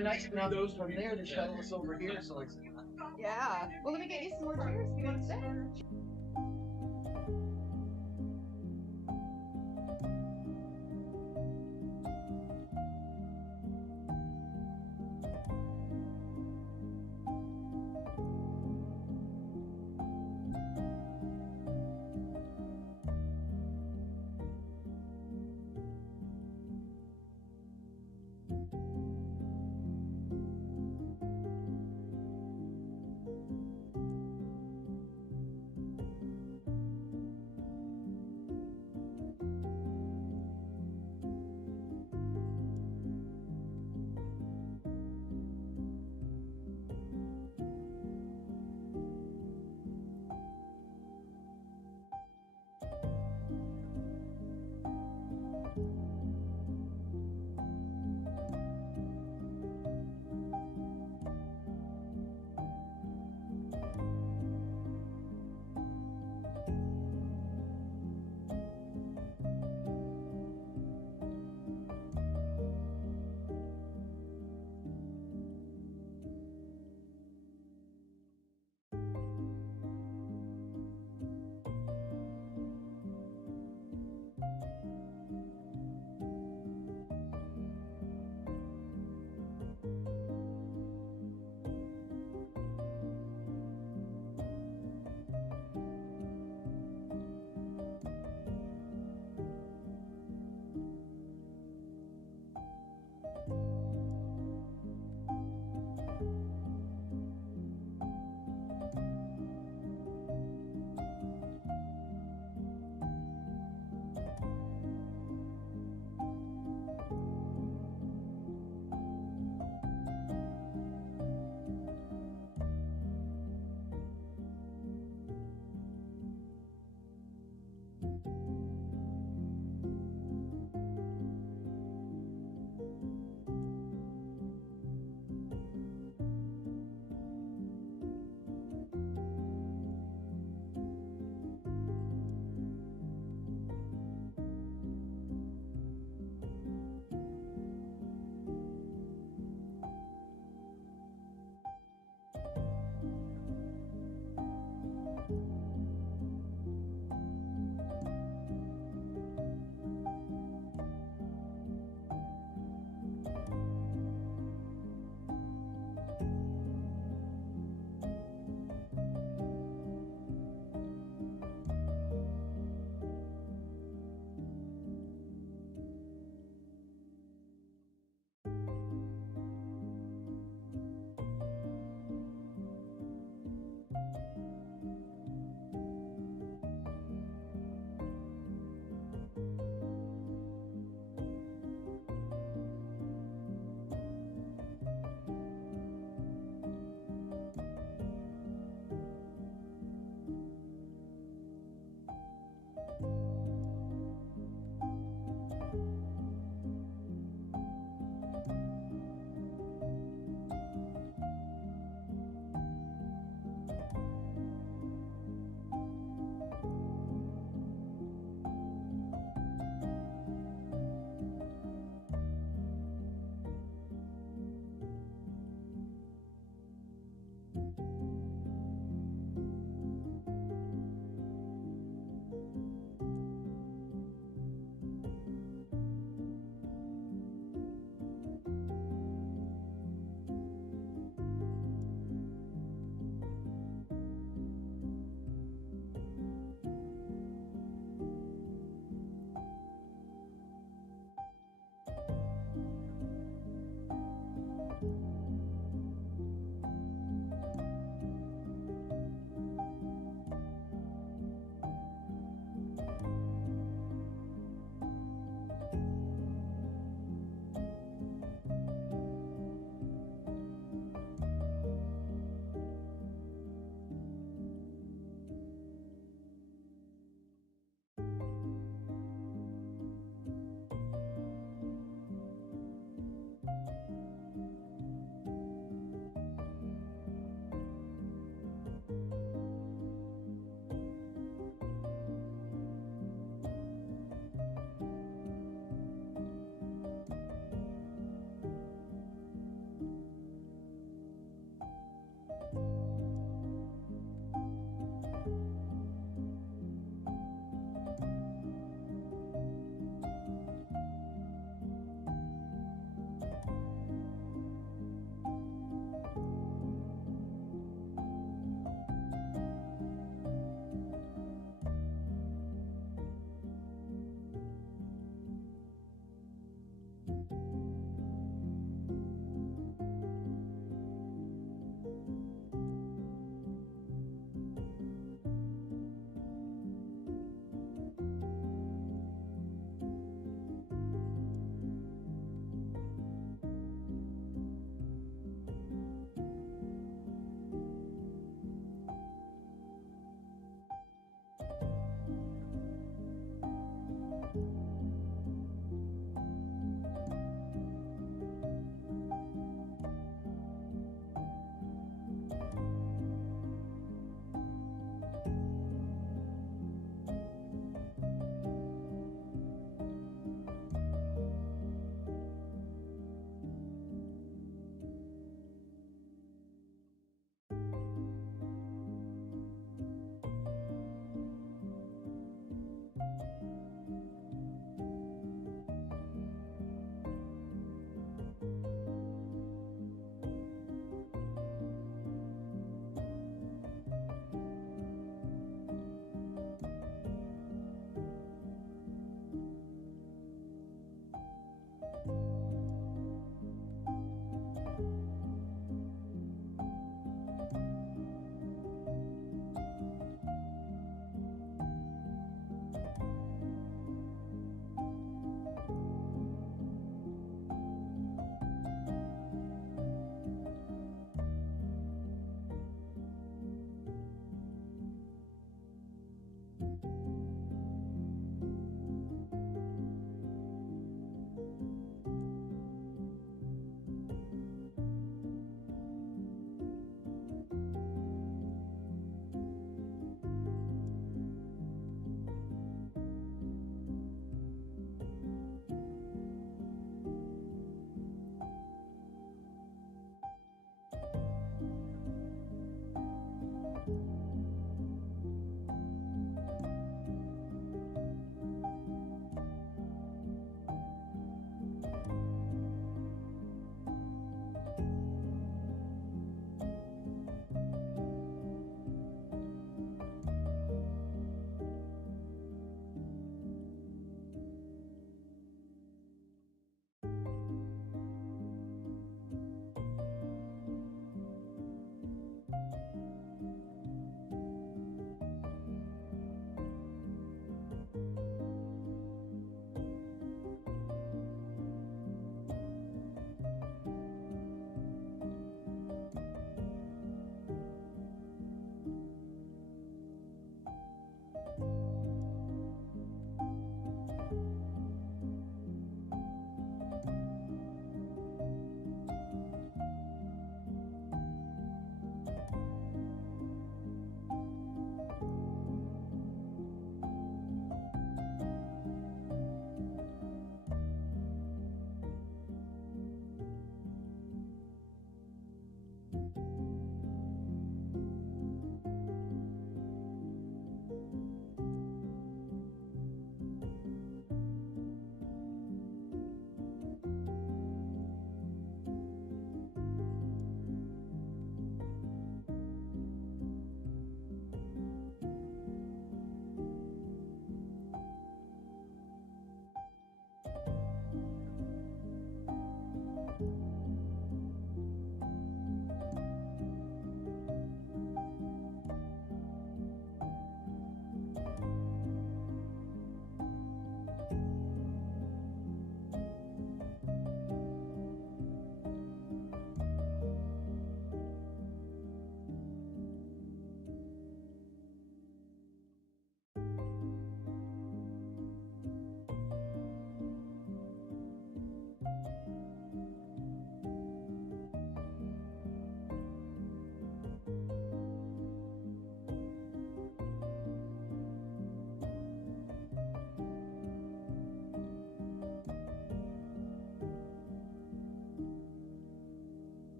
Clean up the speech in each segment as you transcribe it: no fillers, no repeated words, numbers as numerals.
Nice now those from there to shuttle us over here. So like, Yeah. Well, let me get you some more chairs if you want to sit.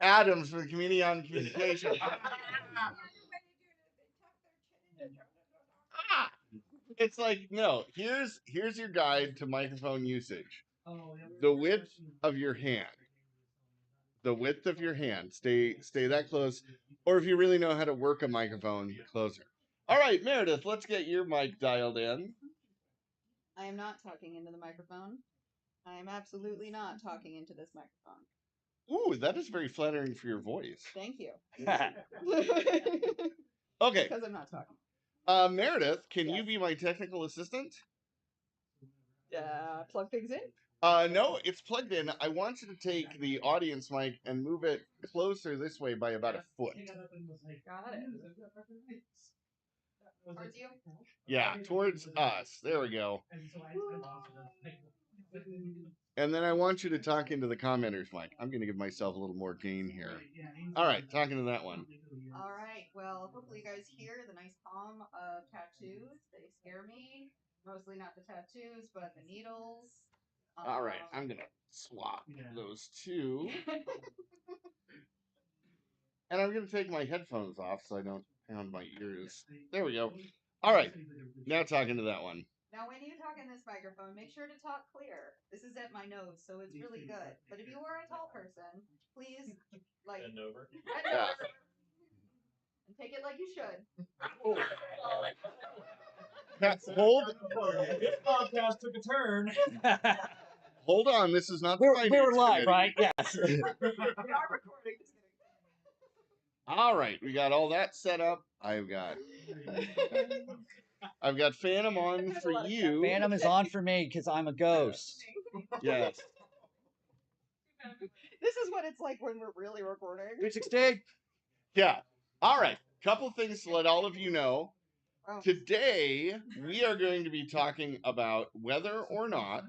Adams from Community on Communication. Ah! It's like, no, here's your guide to microphone usage. The width of your hand. The width of your hand. Stay that close. Or if you really know how to work a microphone, closer. All right, Meredith, let's get your mic dialed in. I am not talking into the microphone. I am absolutely not talking into this microphone. Ooh, that is very flattering for your voice. Thank you. Okay. Because I'm not talking. Meredith, can you Yes. be my technical assistant? Plug things in? No, it's plugged in. I want you to take the audience mic and move it closer this way by about a foot. Got it. Towards you? Yeah, towards us. There we go. And then I want you to talk into the commenters mic. I'm going to give myself a little more gain here. All right, talking to that one. All right. Well, hopefully you guys hear the nice hum of tattoos. They scare me. Mostly not the tattoos, but the needles. All right, I'm going to swap those two. And I'm going to take my headphones off so I don't pound my ears. There we go. All right, now talking to that one. Now, when you talk in this microphone, make sure to talk clear. This is at my nose, so it's really good. But if you are a tall person, please, like, bend over. And take it like you should. Hold. This podcast took a turn. Hold on, this is not the We're live, committee. right? Yes. We are recording. Just kidding. All right, we got all that set up. I've got Phantom on for you. Phantom is on for me because I'm a ghost. Yes. This is what it's like when we're really recording. 360. Yeah. All right. Couple things to let all of you know. Oh. Today, we are going to be talking about whether or not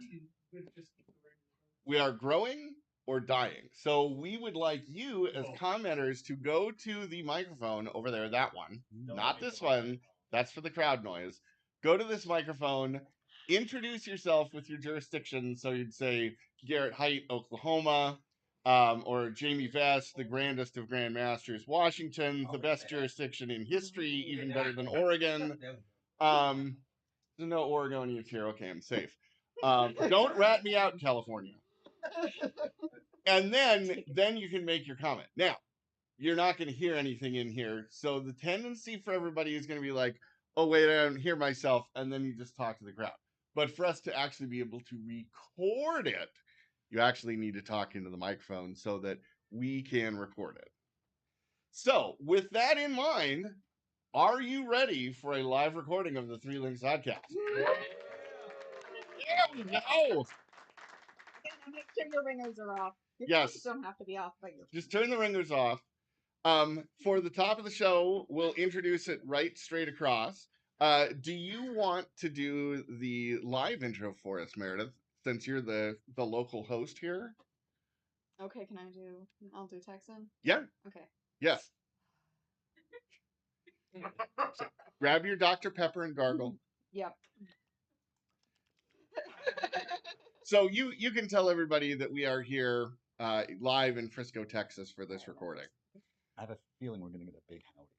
we are growing or dying. So we would like you as commenters to go to the microphone over there, that one, not this one. That's for the crowd noise. Go to this microphone, introduce yourself with your jurisdiction. So you'd say Garrett Height, Oklahoma, or Jamie Vest, the grandest of grandmasters, Washington, the best jurisdiction in history, even better than Oregon. There's no Oregonians here. Okay, I'm safe. Don't rat me out, California. And then you can make your comment. Now, you're not going to hear anything in here. So the tendency for everybody is going to be like, oh, wait, I don't hear myself. And then you just talk to the crowd. But for us to actually be able to record it, you actually need to talk into the microphone so that we can record it. So with that in mind, are you ready for a live recording of the Three Links Oddcast? Yeah, we go. Make sure your ringers are off. Your Yes. phones don't have to be off, but your Just turn the ringers off. For the top of the show, we'll introduce it right straight across. Do you want to do the live intro for us, Meredith, since you're the local host here? Okay, I'll do Texan? Yeah. Okay. Yes. So, grab your Dr. Pepper and gargle. Yep. So you can tell everybody that we are here live in Frisco, Texas for this recording. I have a feeling we're going to get a big howdy.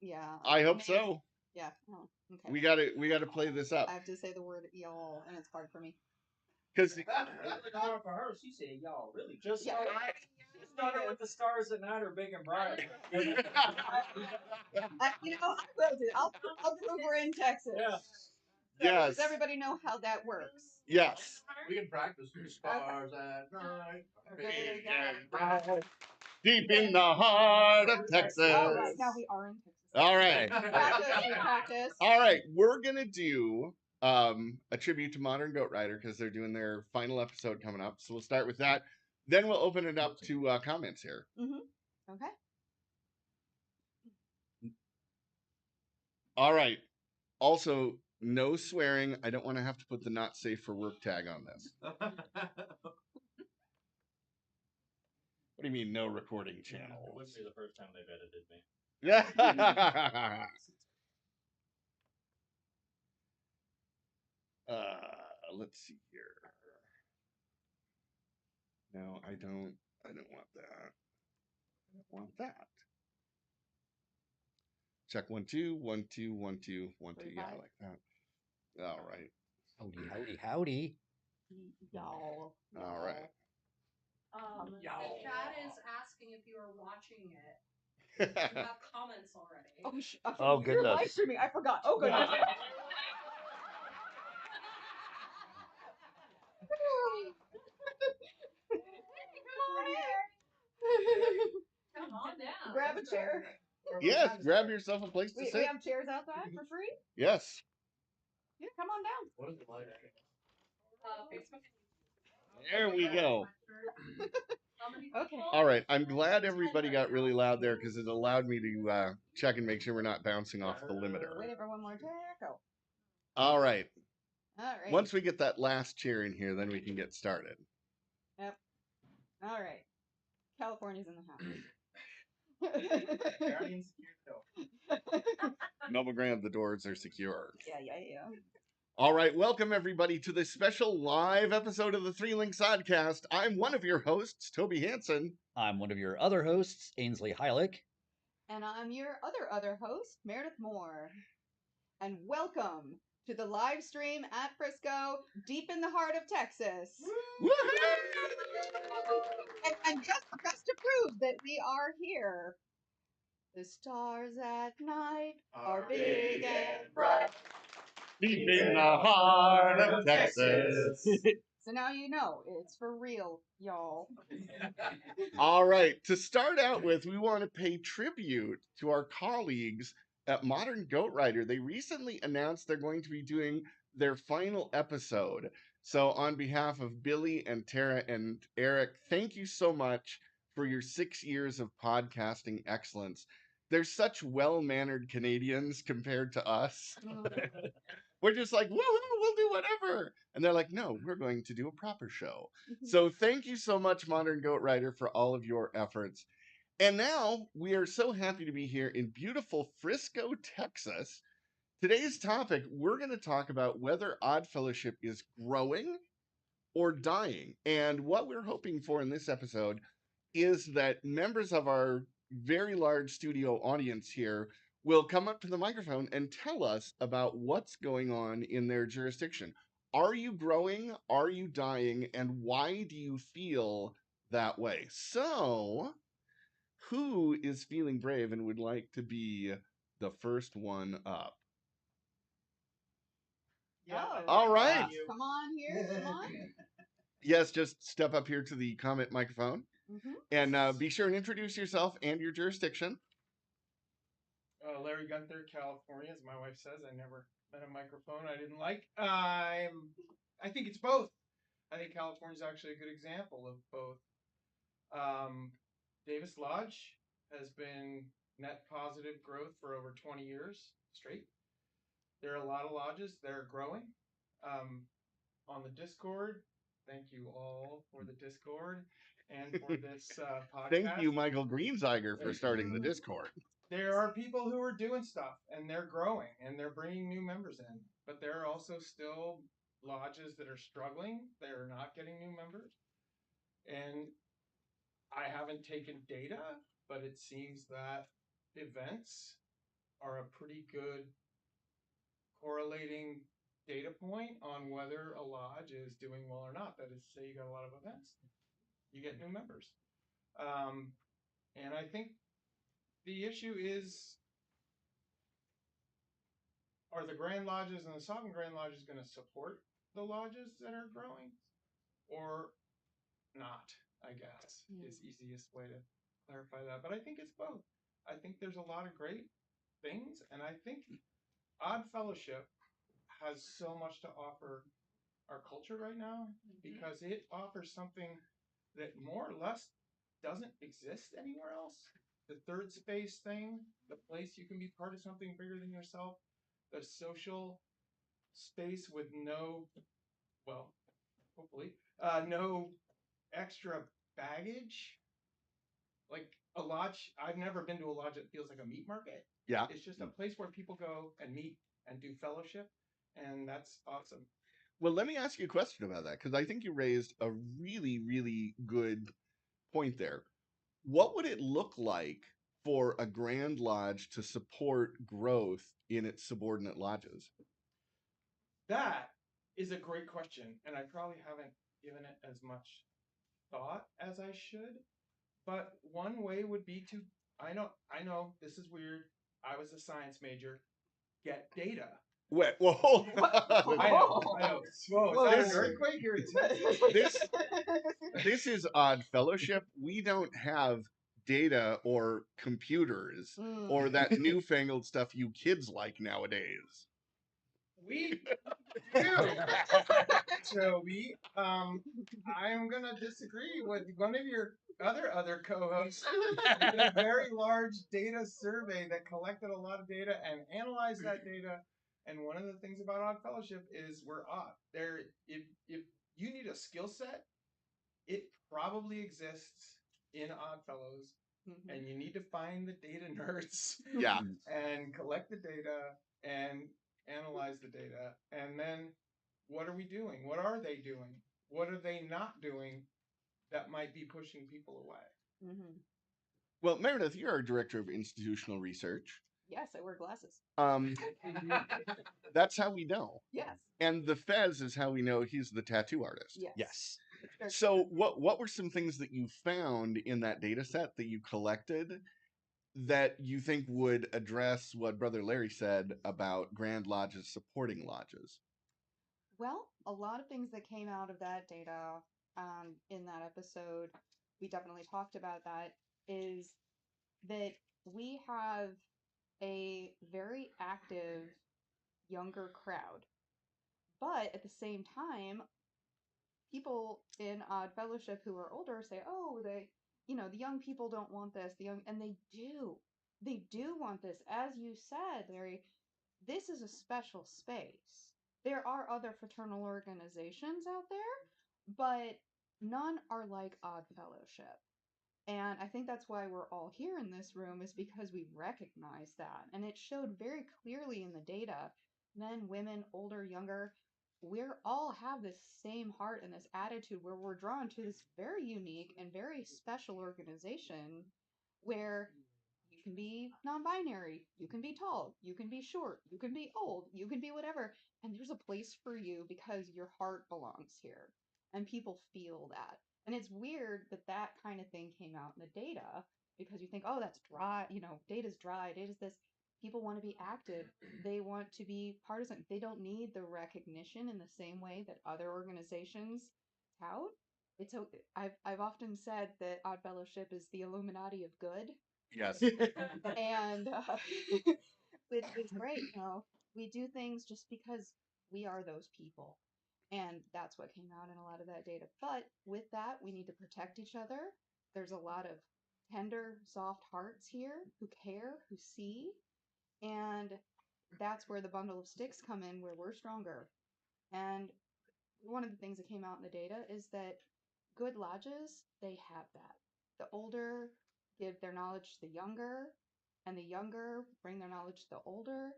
Yeah. I hope so. Yeah. Oh, okay. We gotta play this up. I have to say the word y'all, and it's hard for me. Because For her, she said, "Y'all really just Yeah. started with the stars at night are big and bright." I will do. I'll do Uber in Texas. Yeah. yes, Does everybody know how that works? yes. We can practice the stars at night. Deep in the heart of Texas. All right, now we are in Texas. All right. Practice. All right, we're gonna do a tribute to Modern Goat Rider because they're doing their final episode coming up. So we'll start with that. Then we'll open it up to comments here. Mm-hmm. Okay. All right. Also, no swearing. I don't want to have to put the not safe for work tag on this. What do you mean, no recording channel? It wouldn't be the first time they've edited me. Yeah. Let's see here. No, I don't want that. Want that. Check 1 2 1 2 1 2 1 2. Yeah, I 45. like that. All right. Howdy, howdy, howdy. Y'all. All right. The chat is asking if you are watching it. You have comments already. Oh, You're live goodness. streaming. I forgot. Oh goodness. Come on down. Grab a chair. Yes, grab yourself a place to We sit. have chairs outside for free. Yes. Yeah, come on down. What is the light? Facebook. There we go. How many Okay. people? All right. I'm glad everybody got really loud there because it allowed me to check and make sure we're not bouncing off the limiter. Waiting for one more chair. Go. All right. All right. Once we get that last chair in here, then we can get started. Yep. All right. California's in the house. Noble Grand, the doors are secure. Yeah. All right, welcome everybody to this special live episode of the Three Links Oddcast. I'm one of your hosts, Toby Hansen. I'm one of your other hosts, Ainsley Heilich. And I'm your other host, Meredith Moore. And welcome to the live stream at Frisco, deep in the heart of Texas. And just to prove that we are here, the stars at night are big and bright. Deep in the heart of Texas. So now you know, it's for real, y'all. All right, to start out with, we want to pay tribute to our colleagues at Modern Goat Rider. They recently announced they're going to be doing their final episode. So, on behalf of Billy and Tara and Eric, thank you so much for your 6 years of podcasting excellence. They're such well-mannered Canadians compared to us. We're just like, woohoo, we'll do whatever. And they're like, no, we're going to do a proper show. So thank you so much, Modern Goat Rider, for all of your efforts. And now we are so happy to be here in beautiful Frisco, Texas. Today's topic, we're going to talk about whether Odd Fellowship is growing or dying. And what we're hoping for in this episode is that members of our very large studio audience here will come up to the microphone and tell us about what's going on in their jurisdiction. Are you growing? Are you dying? And why do you feel that way? So, who is feeling brave and would like to be the first one up? Yeah. All right. Come on here, come on. Yes, just step up here to the comment microphone and be sure and introduce yourself and your jurisdiction. Larry Gunther, California, as my wife says. I never met a microphone I didn't like. I think it's both. I think California's actually a good example of both. Davis Lodge has been net positive growth for over 20 years straight. There are a lot of lodges that are growing. On the Discord, thank you all for the Discord and for this podcast. Thank you, Michael Greenziger, for starting the Discord. There are people who are doing stuff and they're growing and they're bringing new members in, but there are also still lodges that are struggling. They're not getting new members. And I haven't taken data, but it seems that events are a pretty good correlating data point on whether a lodge is doing well or not. That is, say you got a lot of events, you get new members. And I think the issue is, are the Grand Lodges and the Sovereign Grand Lodges going to support the lodges that are growing or not, I guess, is easiest way to clarify that. But I think it's both. I think there's a lot of great things, and I think Odd Fellowship has so much to offer our culture right now because it offers something that more or less doesn't exist anywhere else. The third space thing, the place you can be part of something bigger than yourself, the social space with no, well, hopefully, no extra baggage. Like a lodge, I've never been to a lodge that feels like a meat market. Yeah. It's just a place where people go and meet and do fellowship, and that's awesome. Well, let me ask you a question about that, because I think you raised a really, really good point there. what would it look like for a Grand Lodge to support growth in its subordinate lodges? That is a great question, and I probably haven't given it as much thought as I should. But one way would be to, I know this is weird. I was a science major. Get data. Wait, whoa. I know. Whoa, Well, is that this- an earthquake here in Texas? This is Odd Fellowship. We don't have data or computers or that newfangled stuff you kids like nowadays. We do, Toby. I'm gonna disagree with one of your other co-hosts. We did a very large data survey that collected a lot of data and analyzed that data. And one of the things about Odd Fellowship is we're odd. There, if you need a skill set, it probably exists in Odd Fellows, and you need to find the data nerds. Yeah. And collect the data and analyze the data, and then what are we doing? What are they doing? What are they not doing that might be pushing people away? Well, Meredith, you're our director of institutional research. Yes, I wear glasses. That's how we know. Yes. And the Fez is how we know he's the tattoo artist. Yes. So what were some things that you found in that data set that you collected that you think would address what Brother Larry said about Grand Lodges supporting lodges? Well, a lot of things that came out of that data in that episode, we definitely talked about that, is that we have a very active younger crowd. But at the same time, people in Odd Fellowship who are older say, oh, the young people don't want this. And they do. They do want this. As you said, Larry, this is a special space. There are other fraternal organizations out there, but none are like Odd Fellowship. And I think that's why we're all here in this room, is because we recognize that. And it showed very clearly in the data. Men, women, older, younger, we're all have this same heart and this attitude where we're drawn to this very unique and very special organization where you can be non-binary, you can be tall, you can be short, you can be old, you can be whatever, and there's a place for you because your heart belongs here. And people feel that. And it's weird that that kind of thing came out in the data, because you think, oh, that's dry, data's dry, data's this. People want to be active. They want to be partisan. They don't need the recognition in the same way that other organizations tout. I've often said that Odd Fellowship is the Illuminati of good, Yes. and which is great. We do things just because we are those people, and that's what came out in a lot of that data. But with that, we need to protect each other. There's a lot of tender, soft hearts here who care, who see, and that's where the bundle of sticks come in, where we're stronger. And one of the things that came out in the data is that good lodges, they have that. The older give their knowledge to the younger, and the younger bring their knowledge to the older,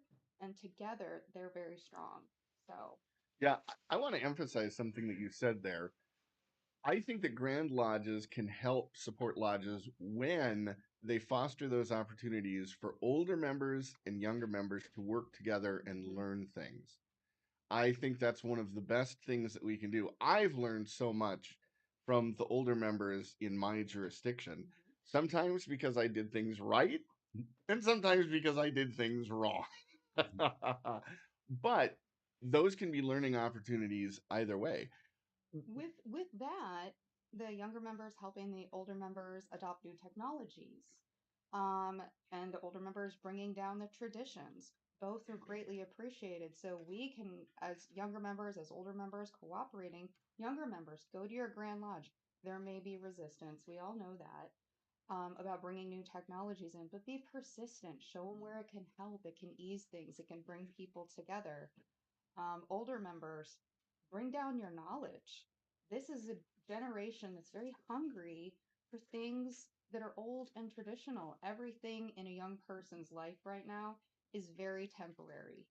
and together they're very strong. So, Yeah, I want to emphasize something that you said there. I think that Grand Lodges can help support lodges when they foster those opportunities for older members and younger members to work together and learn things. I think that's one of the best things that we can do. I've learned so much from the older members in my jurisdiction, sometimes because I did things right, and sometimes because I did things wrong. But those can be learning opportunities either way. with that, the younger members helping the older members adopt new technologies, and the older members bringing down the traditions. Both are greatly appreciated. So we can, as younger members, as older members, cooperating. Younger members, go to your Grand Lodge. There may be resistance. We all know that. About bringing new technologies in, but be persistent. Show them where it can help. It can ease things. It can bring people together. Older members, bring down your knowledge. This is a generation that's very hungry for things that are old and traditional. Everything in a young person's life right now is very temporary.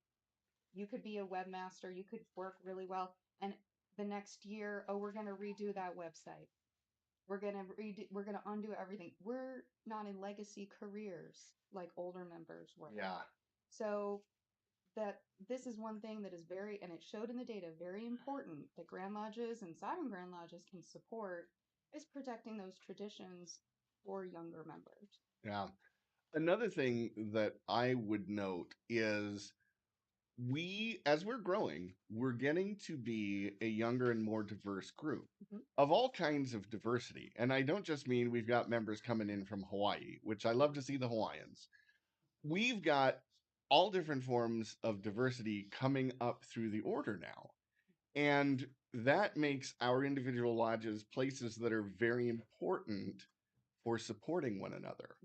You could be a webmaster, you could work really well, and the next year, oh, we're going to redo that website. we're gonna undo everything. We're not in legacy careers like older members were. Yeah. So that this is one thing that is very, and it showed in the data, very important that Grand Lodges and Saturn Grand Lodges can support is protecting those traditions for younger members. Yeah. Another thing that I would note is as we're growing, we're getting to be a younger and more diverse group of all kinds of diversity. And I don't just mean we've got members coming in from Hawaii, which I love to see the Hawaiians. We've got all different forms of diversity coming up through the order now. And that makes our individual lodges places that are very important for supporting one another.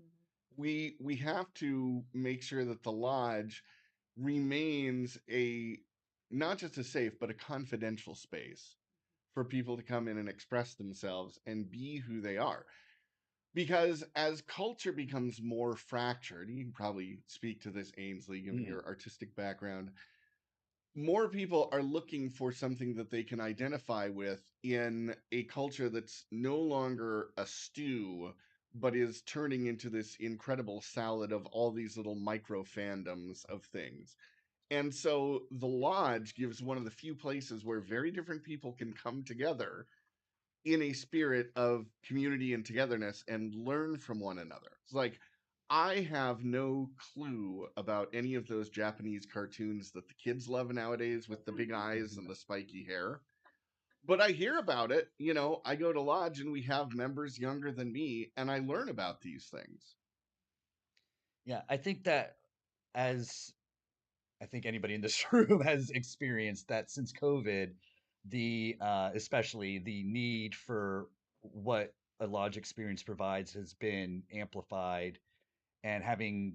We have to make sure that the lodge remains not just a safe but a confidential space for people to come in and express themselves and be who they are, because as culture becomes more fractured, you can probably speak to this, Ainsley, given your artistic background, more people are looking for something that they can identify with in a culture that's no longer a stew, but is turning into this incredible salad of all these little micro fandoms of things. And so the lodge gives one of the few places where very different people can come together in a spirit of community and togetherness and learn from one another. It's like, I have no clue about any of those Japanese cartoons that the kids love nowadays with the big eyes and the spiky hair. But I hear about it. I go to lodge and we have members younger than me, and I learn about these things. Yeah, I think that as I think anybody in this room has experienced that since COVID, the especially the need for what a lodge experience provides has been amplified, and having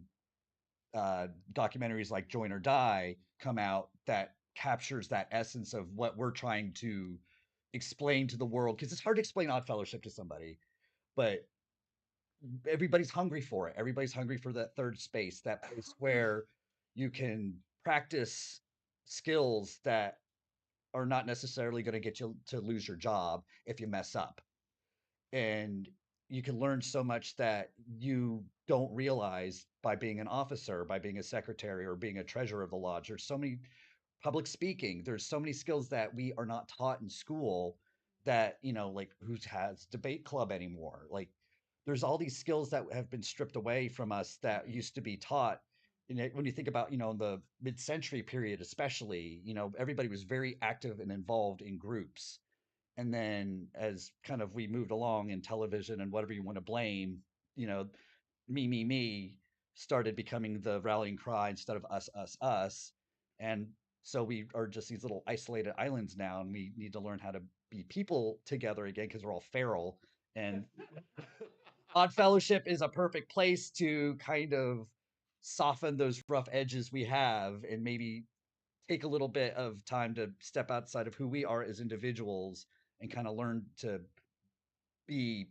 documentaries like Join or Die come out that captures that essence of what we're trying to explain to the world, because it's hard to explain Odd Fellowship to somebody, but everybody's hungry for it. Everybody's hungry for that third space, that place where you can practice skills that are not necessarily going to get you to lose your job if you mess up. And you can learn so much that you don't realize by being an officer, by being a secretary, or being a treasurer of the lodge. There's so many public speaking. There's so many skills that we are not taught in school that, like who has debate club anymore? Like there's all these skills that have been stripped away from us that used to be taught. When you think about, the mid-century period, especially, everybody was very active and involved in groups. And then as kind of we moved along in television and whatever you want to blame, you know, me started becoming the rallying cry instead of us. And so we are just these little isolated islands now, and we need to learn how to be people together again because we're all feral. And Odd Fellowship is a perfect place to kind of soften those rough edges we have and maybe take a little bit of time to step outside of who we are as individuals and kind of learn to be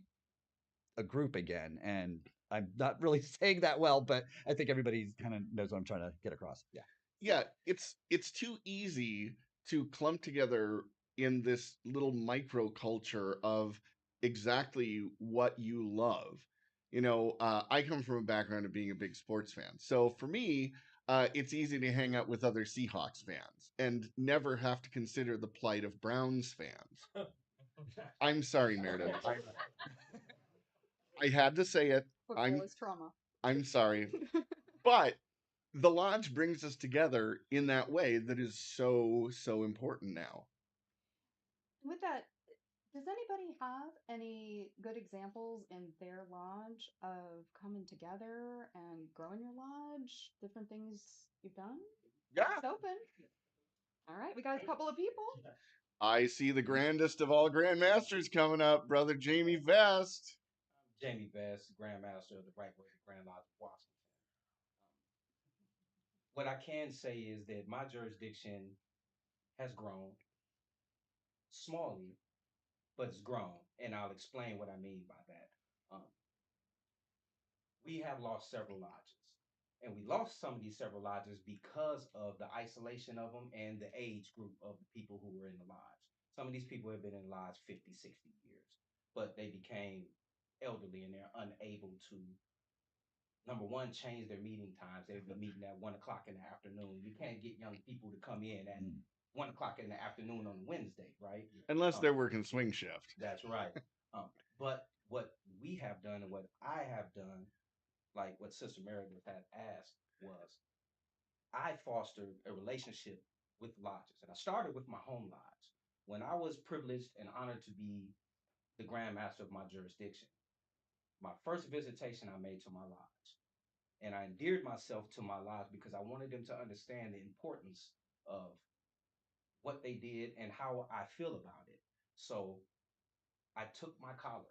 a group again. And I'm not really saying that well, but I think everybody kind of knows what I'm trying to get across. Yeah. Yeah, it's too easy to clump together in this little micro culture of exactly what you love. I come from a background of being a big sports fan. So for me, it's easy to hang out with other Seahawks fans and never have to consider the plight of Browns fans. I'm sorry, Meredith. I had to say it. Football is trauma. I'm sorry. But the lodge brings us together in that way that is so, so important now. With that, does anybody have any good examples in their lodge of coming together and growing your lodge? Different things you've done? Yeah. It's open. All right, we got a couple of people. I see the grandest of all grandmasters coming up, Brother Jamie Vest. Jamie Vest, Grandmaster of the Right Way Grand Lodge of Washington. What I can say is that my jurisdiction has grown smallly, but it's grown, and I'll explain what I mean by that. Um, we have lost several lodges, and we lost some of these several lodges because of the isolation of them and the age group of the people who were in the lodge. Some of these people have been in the lodge 50, 60 years. but they became elderly and they're unable to, number one, change their meeting times. They'll be meeting at 1 o'clock in the afternoon. You can't get young people to come in at 1 o'clock in the afternoon on Wednesday, right? Unless they're working swing shift. That's right. But what we have done and what I have done, like what Sister Meredith had asked, was I fostered a relationship with lodges. And I started with my home lodge. When I was privileged and honored to be the Grand Master of my jurisdiction, my first visitation I made to my lodge. And I endeared myself to my lodge because I wanted them to understand the importance of what they did and how I feel about it. So I took my collar,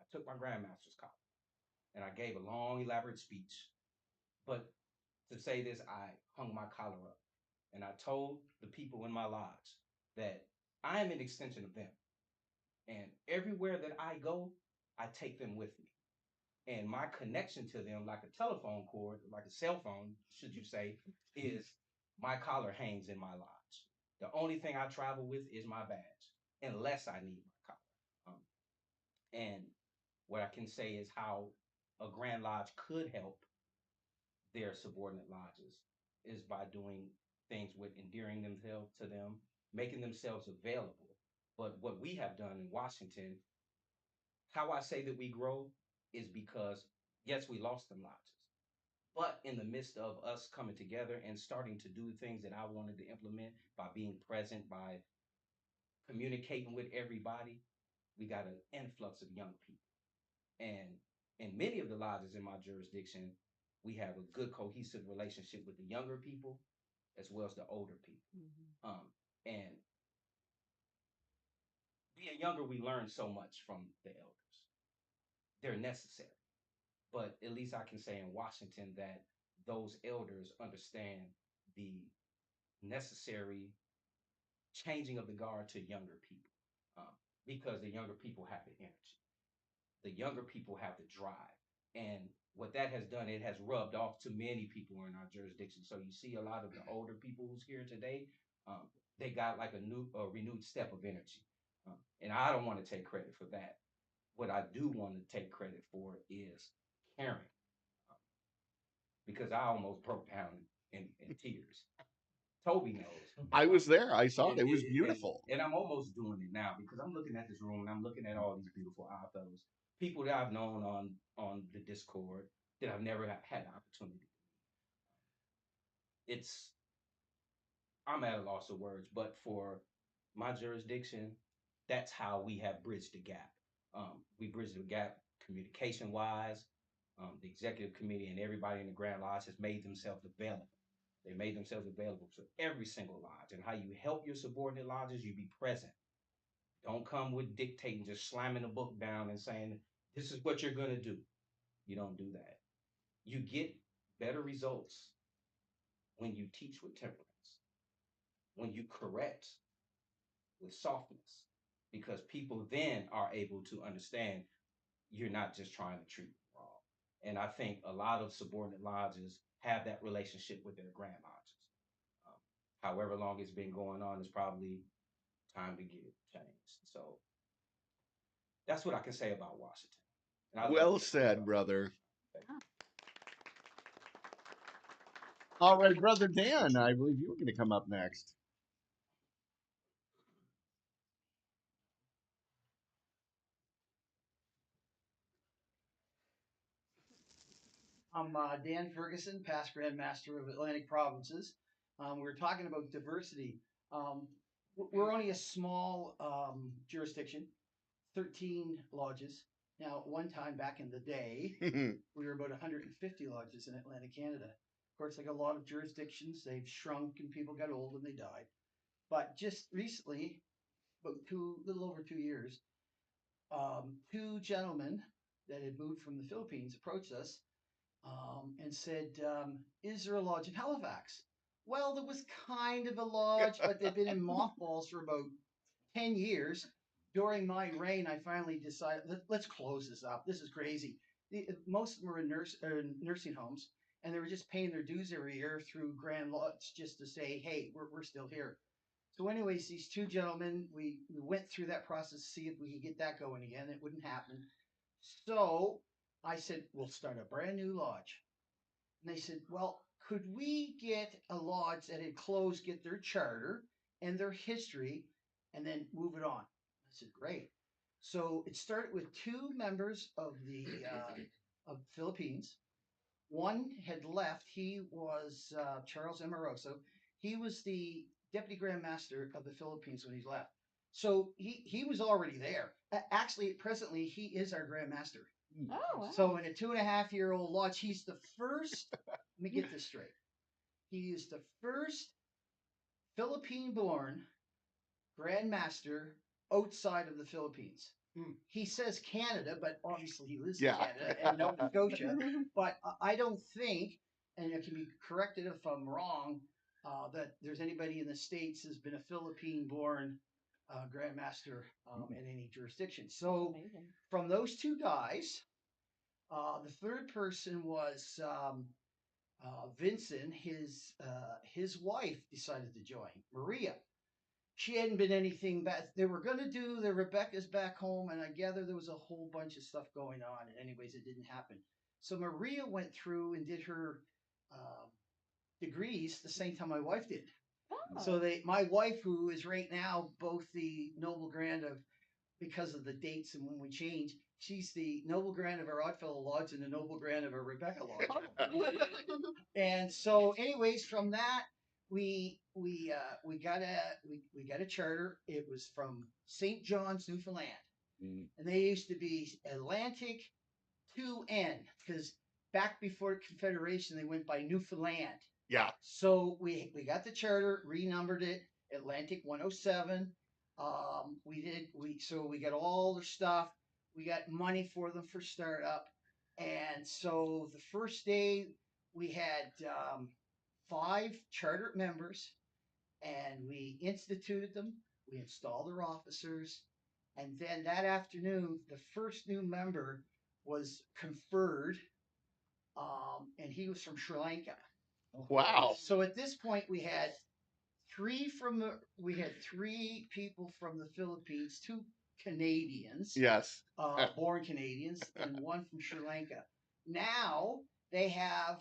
I took my Grandmaster's collar, and I gave a long, elaborate speech. But to say this, I hung my collar up and I told the people in my lodge that I am an extension of them. And everywhere that I go, I take them with me. And my connection to them, like a telephone cord, like a cell phone, should you say, is my collar hangs in my lodge. The only thing I travel with is my badge, unless I need my collar. And what I can say is how a Grand Lodge could help their subordinate lodges is by doing things with endearing themselves to them, making themselves available. But what we have done in Washington, how I say that we grow is because, yes, we lost them lodges. But in the midst of us coming together and starting to do things that I wanted to implement by being present, by communicating with everybody, we got an influx of young people. And in many of the lodges in my jurisdiction, we have a good cohesive relationship with the younger people as well as the older people. And being younger, we learn so much from the elders. They're necessary. But at least I can say in Washington that those elders understand the necessary changing of the guard to younger people, because the younger people have the energy, the younger people have the drive, and what that has done, it has rubbed off to many people in our jurisdiction. So you see a lot of the older people who's here today, they got like a renewed step of energy, and I don't want to take credit for that. What I do want to take credit for is caring, because I almost broke down in tears. Toby knows. I was there. I saw it. It was And, beautiful. and I'm almost doing it now because I'm looking at this room and I'm looking at all these beautiful odd fellows, people that I've known on the Discord that I've never had the opportunity. It's I'm at a loss of words, but for my jurisdiction, that's how we have bridged the gap. We bridged the gap communication wise. The executive committee and everybody in the Grand Lodge has made themselves available. They made themselves available to every single lodge. And how you help your subordinate lodges, you be present. Don't come with dictating, just slamming a book down and saying, this is what you're going to do. You don't do that. You get better results when you teach with temperance, when you correct with softness, because people then are able to understand you're not just trying to treat them wrong. And I think a lot of subordinate lodges have that relationship with their grand lodges. Um, However long it's been going on, it's probably time to get it changed. So that's what I can say about Washington. And I Well said, brother. All right, brother Dan, I believe you were going to come up next. I'm Dan Ferguson, past Grand Master of Atlantic Provinces. We're talking about diversity. We're only a small jurisdiction, 13 lodges. Now, at one time back in the day, we were about 150 lodges in Atlantic Canada. Of course, like a lot of jurisdictions, they've shrunk and people got old and they died. But just recently, about little over 2 years, two gentlemen that had moved from the Philippines approached us and said, is there a lodge in Halifax? Well, there was kind of a lodge, but they've been in mothballs for about 10 years. During my reign, I finally decided, let's close this up. This is crazy. Most of them are in nursing homes, and they were just paying their dues every year through Grand Lodge just to say, hey, we're still here. So, anyways, these two gentlemen, we went through that process to see if we could get that going again. It wouldn't happen. So I said, we'll start a brand new lodge. And they said, well, could we get a lodge that had closed, get their charter and their history, and then move it on? I said, great. So it started with two members of the of Philippines. One had left. He was Charles Amoroso. He was the deputy grand master of the Philippines when he left. So he was already there. Actually, presently, he is our grand master. Oh, wow. So in a 2.5-year-old lodge, he's the first. Let me get this straight. He is the first Philippine-born Grand Master outside of the Philippines. He says Canada, but obviously he lives in Canada and Nova Scotia. But I don't think, and it can be corrected if I'm wrong, that there's anybody in the States who's been a Philippine-born Grand Master in any jurisdiction. So from those two guys, the third person was Vincent. His wife decided to join, Maria. She hadn't been anything bad. They were going to do the Rebecca's back home, and I gather there was a whole bunch of stuff going on. And anyways, it didn't happen. So Maria went through and did her degrees the same time my wife did. Oh. So my wife, who is right now both the Noble Grand of, because of the dates and when we change, she's the Noble Grand of our Oddfellow Lodge and the Noble Grand of our Rebecca Lodge. And so, anyways, from that we got a charter. It was from St. John's, Newfoundland, and they used to be Atlantic 2N because back before Confederation they went by Newfoundland. Yeah. So we got the charter, renumbered it Atlantic 107. We got all their stuff. We got money for them for startup, and so the first day we had 5 chartered members, and we instituted them. We installed their officers, and then that afternoon, the first new member was conferred, and he was from Sri Lanka. Wow. So at this point, we had 3 people from the Philippines, 2 Canadians, Yes. born Canadians, and 1 from Sri Lanka. Now they have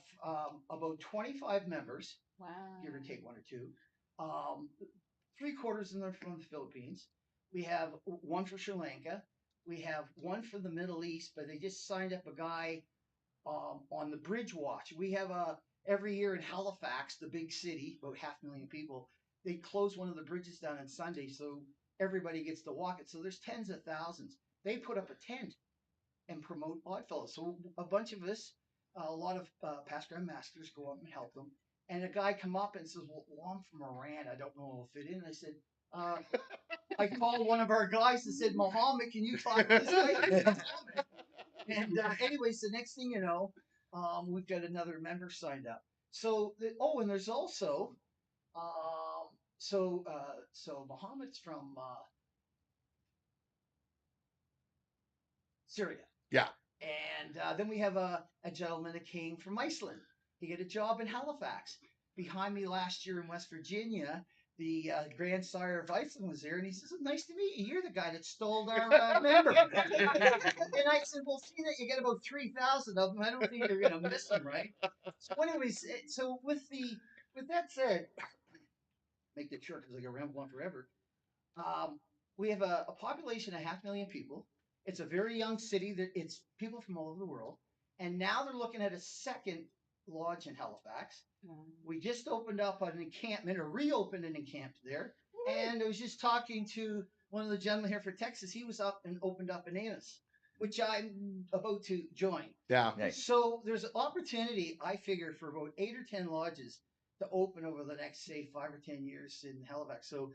about 25 members, Wow. give or take 1 or 2. 3/4 of them are from the Philippines. We have 1 from Sri Lanka. We have 1 from the Middle East, but they just signed up a guy on the bridge watch. We have every year in Halifax, the big city, about 500,000 people. They close one of the bridges down on Sunday, so everybody gets to walk it. So there's tens of thousands. They put up a tent and promote Oddfellows. So a bunch of us, a lot of past Grand Masters go up and help them. And a guy come up and says, well, I'm from Iran. I don't know if I'll fit in. And I said, I called one of our guys and said, Mohammed, can you talk to this guy? And anyways, the next thing you know, we've got another member signed up. So, and there's also, so Mohammed's from Syria. Yeah. And then we have a gentleman that came from Iceland. He got a job in Halifax. Behind me last year in West Virginia, the grandsire of Iceland was there, and he says, nice to meet you. You're the guy that stole our member. And I said, well, see that you get about 3,000 of them. I don't think you're going to miss them, right? So anyways, so with that said, make it short because I can ramble on forever. We have a population of 500,000 people. It's a very young city. It's people from all over the world. And now they're looking at a second lodge in Halifax. We just opened up an encampment, or reopened an encampment there. And I was just talking to one of the gentlemen here for Texas. He was up and opened up in Amos, which I'm about to join. Yeah. Nice. So there's an opportunity, I figure, for about 8 or 10 lodges to open over the next, say, 5 or 10 years in Halifax. So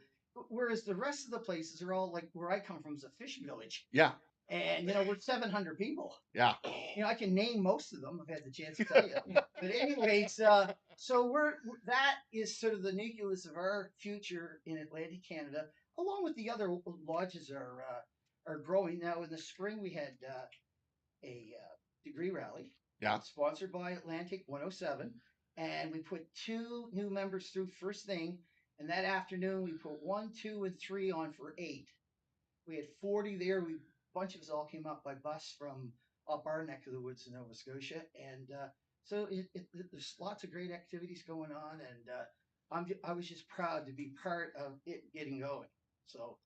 whereas the rest of the places are all like where I come from is a fishing village. Yeah. And, we're 700 people. Yeah. I can name most of them. I've had the chance to tell you. But anyways, so that is sort of the nucleus of our future in Atlantic Canada, along with the other lodges are growing. Now in the spring we had a degree rally. Yeah. Sponsored by Atlantic 107. And we put 2 new members through first thing. And that afternoon, we put 1, 2, and 3 on for 8. We had 40 there. A bunch of us all came up by bus from up our neck of the woods in Nova Scotia, and so there's lots of great activities going on, and I was just proud to be part of it getting going. So,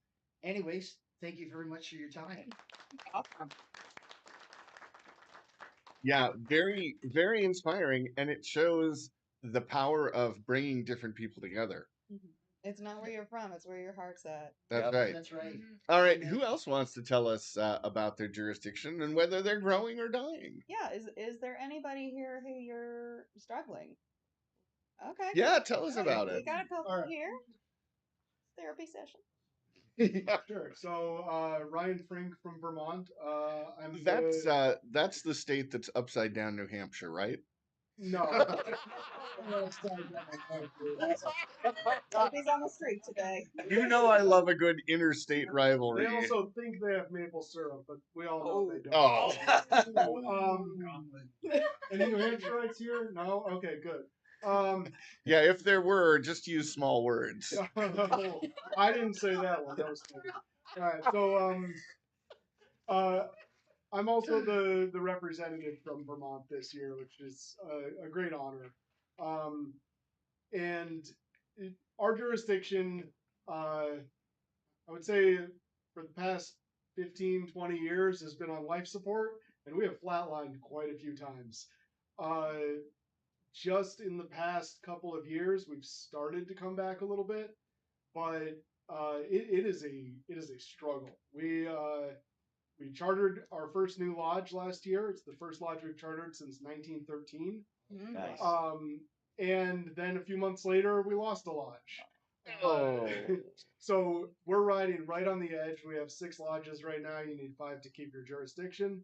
anyways, thank you very much for your time. Awesome. Yeah, very, very inspiring, and it shows the power of bringing different people together. It's not where you're from; it's where your heart's at. That's Yep. right. That's right. All right, who else wants to tell us about their jurisdiction and whether they're growing or dying? Yeah. Is there anybody here who you're struggling? Okay. Yeah, tell us All right, about we it. got a couple All right. here. Therapy session. Sure. So Ryan Frink from Vermont. I'm That's the state that's upside down New Hampshire, right? no. Therapy's on the street today. You know I love a good interstate rivalry. They also think they have maple syrup, but we all know they don't. Oh. Any New Hampshireites here? No? Okay, good. Yeah, if there were, just use small words. I didn't say that one. That was funny. All right, so I'm also the representative from Vermont this year, which is a great honor. And our jurisdiction, I would say for the past 15, 20 years has been on life support, and we have flatlined quite a few times. Just in the past couple of years, we've started to come back a little bit, but it is a struggle. We chartered our first new lodge last year. It's the first lodge we've chartered since 1913. Nice. And then a few months later, we lost a lodge. Oh. So we're riding right on the edge. We have 6 lodges right now. You need 5 to keep your jurisdiction.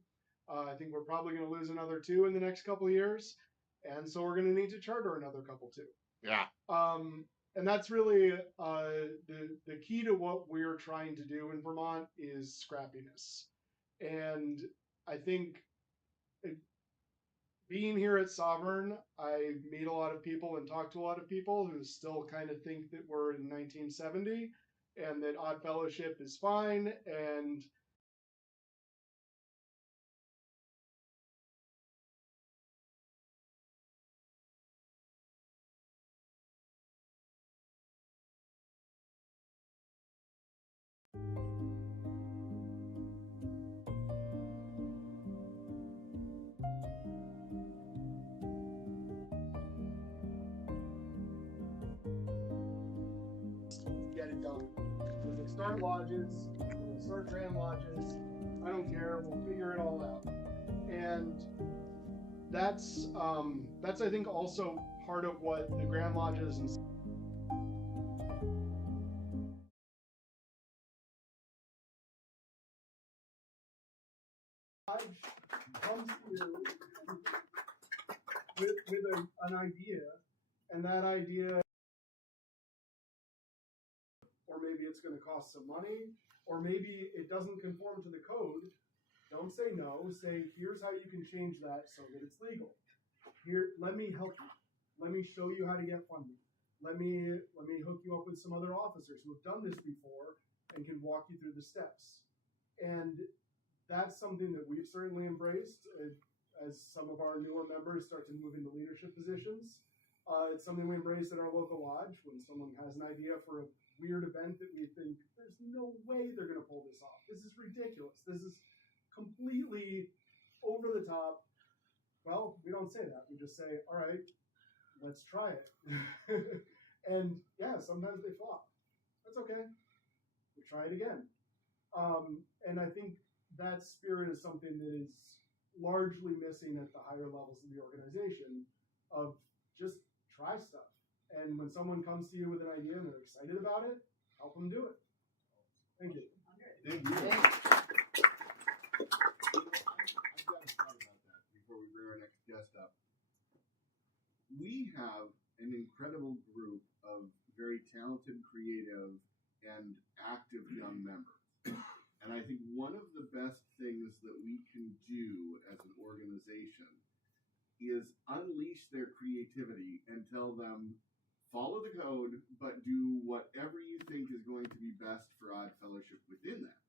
I think we're probably going to lose another 2 in the next couple of years. And so we're going to need to charter another couple too. Yeah. And that's really the key to what we're trying to do in Vermont is scrappiness. And I think being here at Sovereign, I meet a lot of people and talk to a lot of people who still kind of think that we're in 1970 and that Odd Fellowship is fine. And get it done. When they start lodges, when they start grand lodges, I don't care. We'll figure it all out. And that's I think also part of what the grand lodges and comes to with an idea, and that idea, or maybe it's going to cost some money, or maybe it doesn't conform to the code. Don't say no. Say, here's how you can change that so that it's legal. Here, let me help you. Let me show you how to get funding. Let me hook you up with some other officers who have done this before and can walk you through the steps. And that's something that we've certainly embraced as some of our newer members start to move into leadership positions. It's something we embrace at our local lodge when someone has an idea for a weird event that we think there's no way they're going to pull this off. This is ridiculous. This is completely over the top. Well, we don't say that. We just say, all right, let's try it. And yeah, sometimes they flop. That's okay. We try it again. And I think that spirit is something that is largely missing at the higher levels of the organization of just try stuff. And when someone comes to you with an idea and they're excited about it, help them do it. Thank you. Thank you. I've got a thought about that before we bring our next guest up. We have an incredible group of very talented, creative, and active young members. And I think one of the best things that we can do as an organization is unleash their creativity and tell them, follow the code, but do whatever you think is going to be best for Odd Fellowship within that.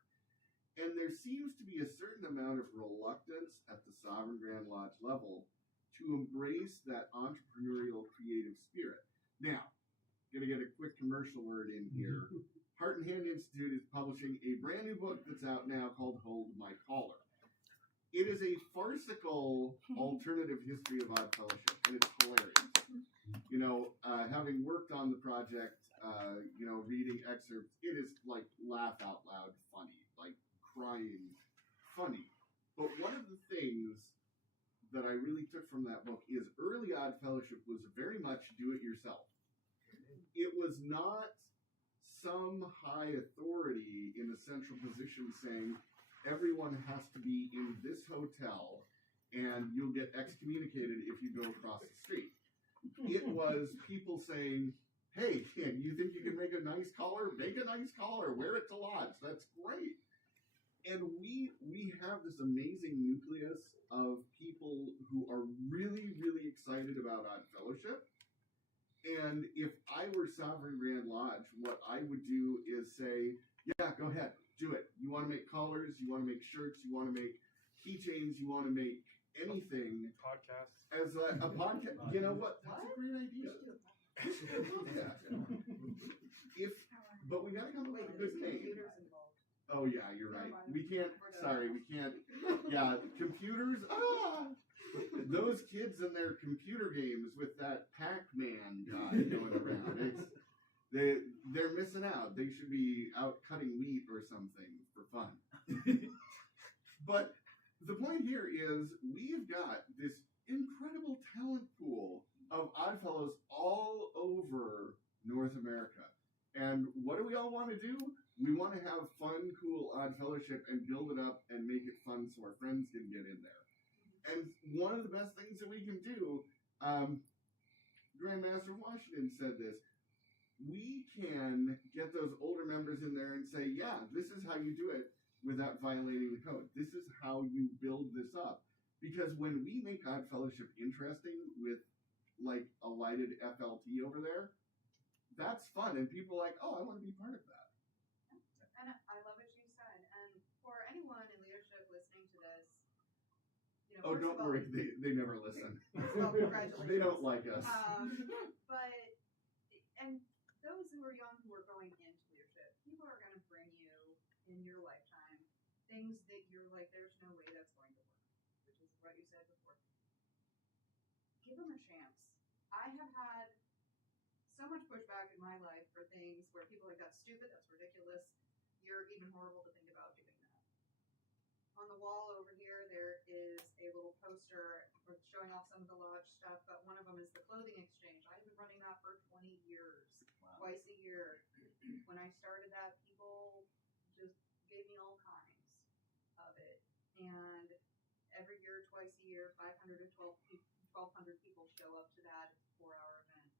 And there seems to be a certain amount of reluctance at the Sovereign Grand Lodge level to embrace that entrepreneurial creative spirit. Now, going to get a quick commercial word in here. Heart and Hand Institute is publishing a brand new book that's out now called Hold My Collar. It is a farcical alternative history of Odd Fellowship, and it's hilarious. Having worked on the project, reading excerpts, it is like laugh out loud funny, like crying funny. But one of the things that I really took from that book is early Odd Fellowship was very much do it yourself. It was not some high authority in a central position saying everyone has to be in this hotel and you'll get excommunicated if you go across the street. It was people saying, hey, you think you can make a nice collar? Make a nice collar. Wear it to lodge. That's great. And we have this amazing nucleus of people who are really, really excited about Odd Fellowship. And if I were Sovereign Grand Lodge, what I would do is say, yeah, go ahead, do it. You want to make collars, you want to make shirts, you want to make keychains, you want to make anything. Podcasts. As a podcast. You know what? That's a great idea. But we got to come up with a good name. Oh, yeah, you're right. We can't, yeah, computers, those kids and their computer games with that Pac-Man guy going around, they're missing out. They should be out cutting wheat or something for fun. But the point here is we've got this incredible talent pool of Oddfellows all over North America. And what do we all want to do? We want to have fun, cool Odd Fellowship and build it up and make it fun so our friends can get in there. And one of the best things that we can do, Grandmaster Washington said this, we can get those older members in there and say, yeah, this is how you do it without violating the code. This is how you build this up. Because when we make Odd Fellowship interesting with like a lighted FLT over there, that's fun. And people are like, oh, I want to be part of that. And I love what you said. And for anyone in leadership listening to this, oh, don't worry, they never listen. Well, congratulations. They don't like us. And those who are young who are going into leadership, people are going to bring you in your lifetime things that you're like, there's no way that's going to work, which is what you said before. Give them a chance. I have had so much pushback in my life for things where people are like, that's stupid, that's ridiculous, you're even horrible to think about doing that. On the wall over here, there is a little poster showing off some of the lodge stuff, but one of them is the clothing exchange. I've been running that for 20 years, twice a year. When I started that, people just gave me all kinds of it. And every year, twice a year, 500 to 1,200 people show up to that 4-hour event.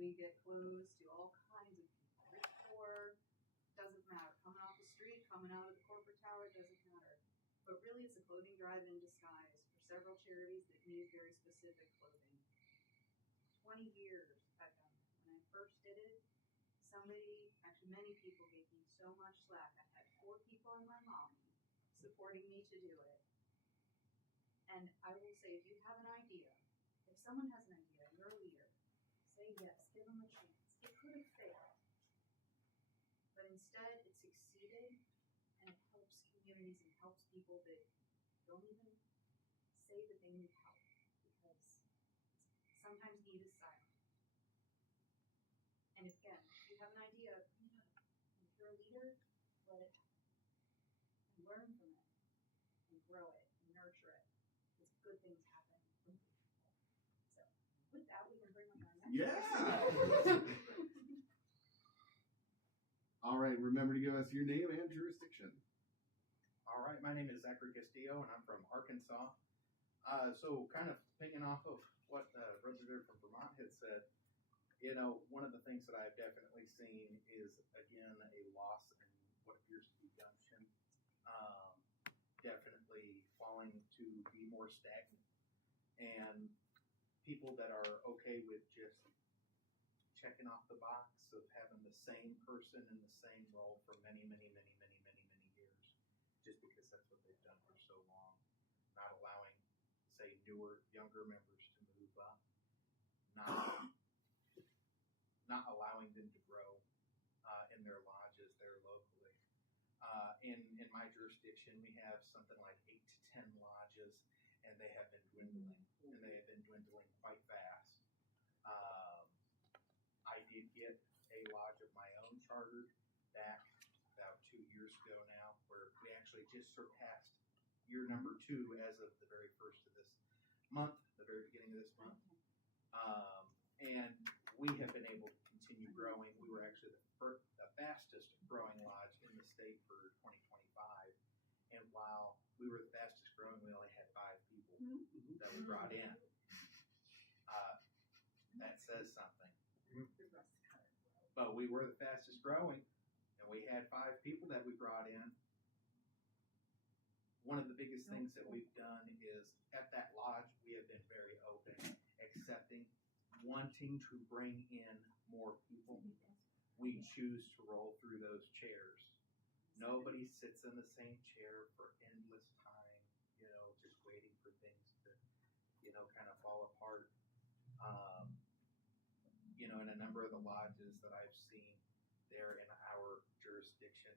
We get clothes to all kinds of people. Rich, poor, doesn't matter. Coming off the street, coming out of the corporate tower, doesn't matter. But really, it's a clothing drive in disguise for several charities that need very specific clothing. 20 years I've done it. When I first did it, many people gave me so much slack. I had 4 people and my mom supporting me to do it. And I will say, if you have an idea, if someone has an idea, you're a leader, say yes, give them a chance. It could have failed. But instead, it succeeded, and it helps communities and helps people that don't even say that they need help, because sometimes need is silent. And again, if you have an idea, bring it up. And if you're a leader, let it happen. And learn from it, and grow it, and nurture it, because good things happen from good people. So, with that, we can bring on our next. Yeah! All right, remember to give us your name and jurisdiction. All right, my name is Zachary Castillo, and I'm from Arkansas. So kind of picking off of what Brother Dirk from Vermont had said, you know, one of the things that I've definitely seen is, again, a loss in what appears to be gumption. Definitely falling to be more stagnant. And people that are okay with just check checking off the box of having the same person in the same role for many, many, many, many, many, many years, just because that's what they've done for so long. Not allowing, say, newer, younger members to move up, not allowing them to grow in their lodges there locally. In my jurisdiction, we have something like 8 to 10 lodges, and they have been dwindling, and they have been dwindling quite fast. I did get a lodge of my own chartered back about 2 years ago now, where we actually just surpassed year number 2 as of the very first of this month, the very beginning of this month. And we have been able to continue growing. We were actually the fastest growing lodge in the state for 2025. And while we were the fastest growing, we only had 5 people that we brought in. That says something. But we were the fastest growing, and we had 5 people that we brought in. One of the biggest things that we've done is at that lodge, we have been very open, accepting, wanting to bring in more people. We choose to roll through those chairs. Nobody sits in the same chair for endless time, just waiting for things to, kind of fall apart. In a number of the lodges that I've seen there in our jurisdiction,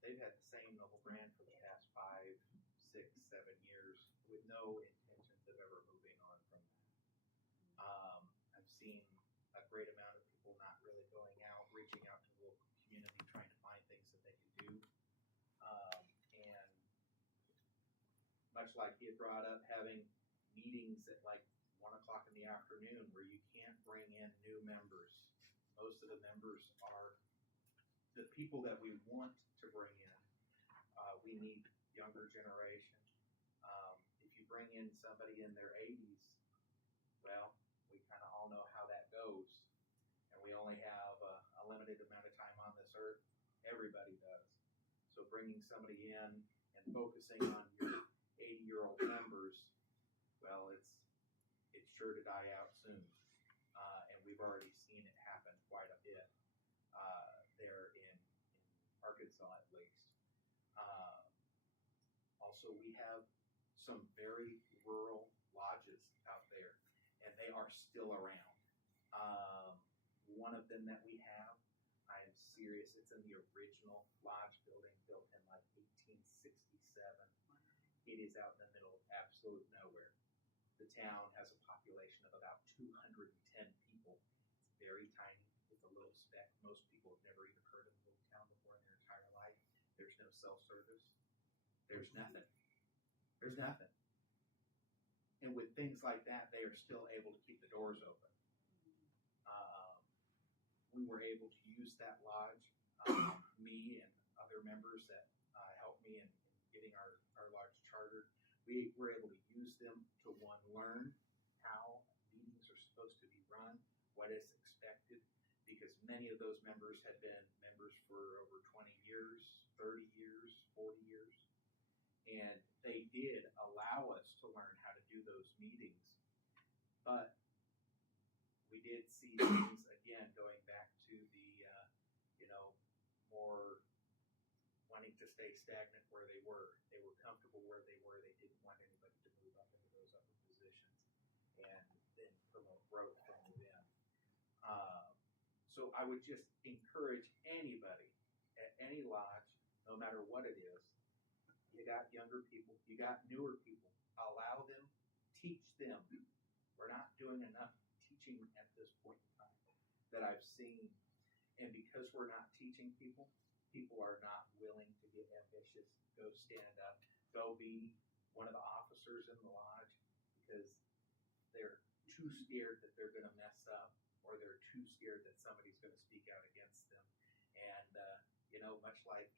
they've had the same noble brand for the past 5, 6, 7 years with no intentions of ever moving on from that. I've seen a great amount of people not really going out, reaching out to the local community, trying to find things that they can do. And much like he had brought up, having meetings at like 1 o'clock in the afternoon where you can't bring in new members. Most of the members are the people that we want to bring in. We need younger generation. If you bring in somebody in their 80s, well, we kind of all know how that goes. And we only have a limited amount of time on this earth. Everybody does. So bringing somebody in and focusing on your 80-year-old members, well, it's sure to die out soon. And we've already seen it happen quite a bit there in Arkansas, at least. Also, we have some very rural lodges out there, and they are still around. One of them that we have, I am serious, it's in the original lodge building built in like 1867. It is out in the middle of absolute nowhere. The town has a population of about 210 people. It's very tiny. It's a little speck. Most people have never even heard of a little town before in their entire life. There's no self-service. There's nothing. There's nothing. And with things like that, they are still able to keep the doors open. We were able to use that lodge, me and other members that helped me in getting our lodge chartered. We were able to use them to, one, learn how meetings are supposed to be run, what is expected, because many of those members had been members for over 20 years, 30 years, 40 years. And they did allow us to learn how to do those meetings. But we did see things, again, going back to the, more wanting to stay stagnant where they were. They were comfortable where they were. They didn't want anybody to move up into those upper positions and then promote growth from within. So I would just encourage anybody at any lodge, no matter what it is, you got younger people, you got newer people, allow them, teach them. We're not doing enough teaching at this point in time that I've seen. And because we're not teaching people, people are not willing to get ambitious, go stand up, go be one of the officers in the lodge, because they're too scared that they're going to mess up, or they're too scared that somebody's going to speak out against them. And, much like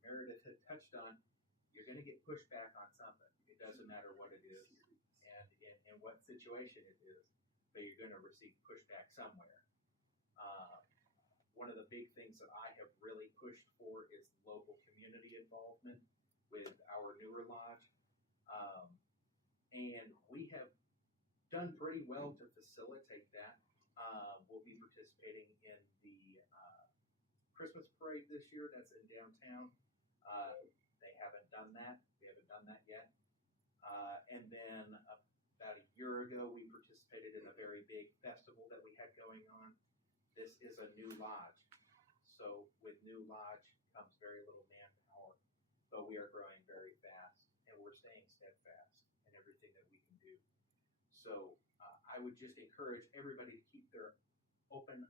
Meredith had touched on, you're going to get pushback on something. It doesn't matter what it is and what situation it is, but you're going to receive pushback somewhere. One of the big things that I have really pushed for is local community involvement with our newer lodge. And we have done pretty well to facilitate that. We'll be participating in the Christmas parade this year. That's in downtown. They haven't done that. We haven't done that yet. And then about a year ago, we participated in a very big festival that we had going on. This is a new lodge. So with new lodge comes very little manpower, but we are growing very fast and we're staying steadfast in everything that we can do. So I would just encourage everybody to keep their open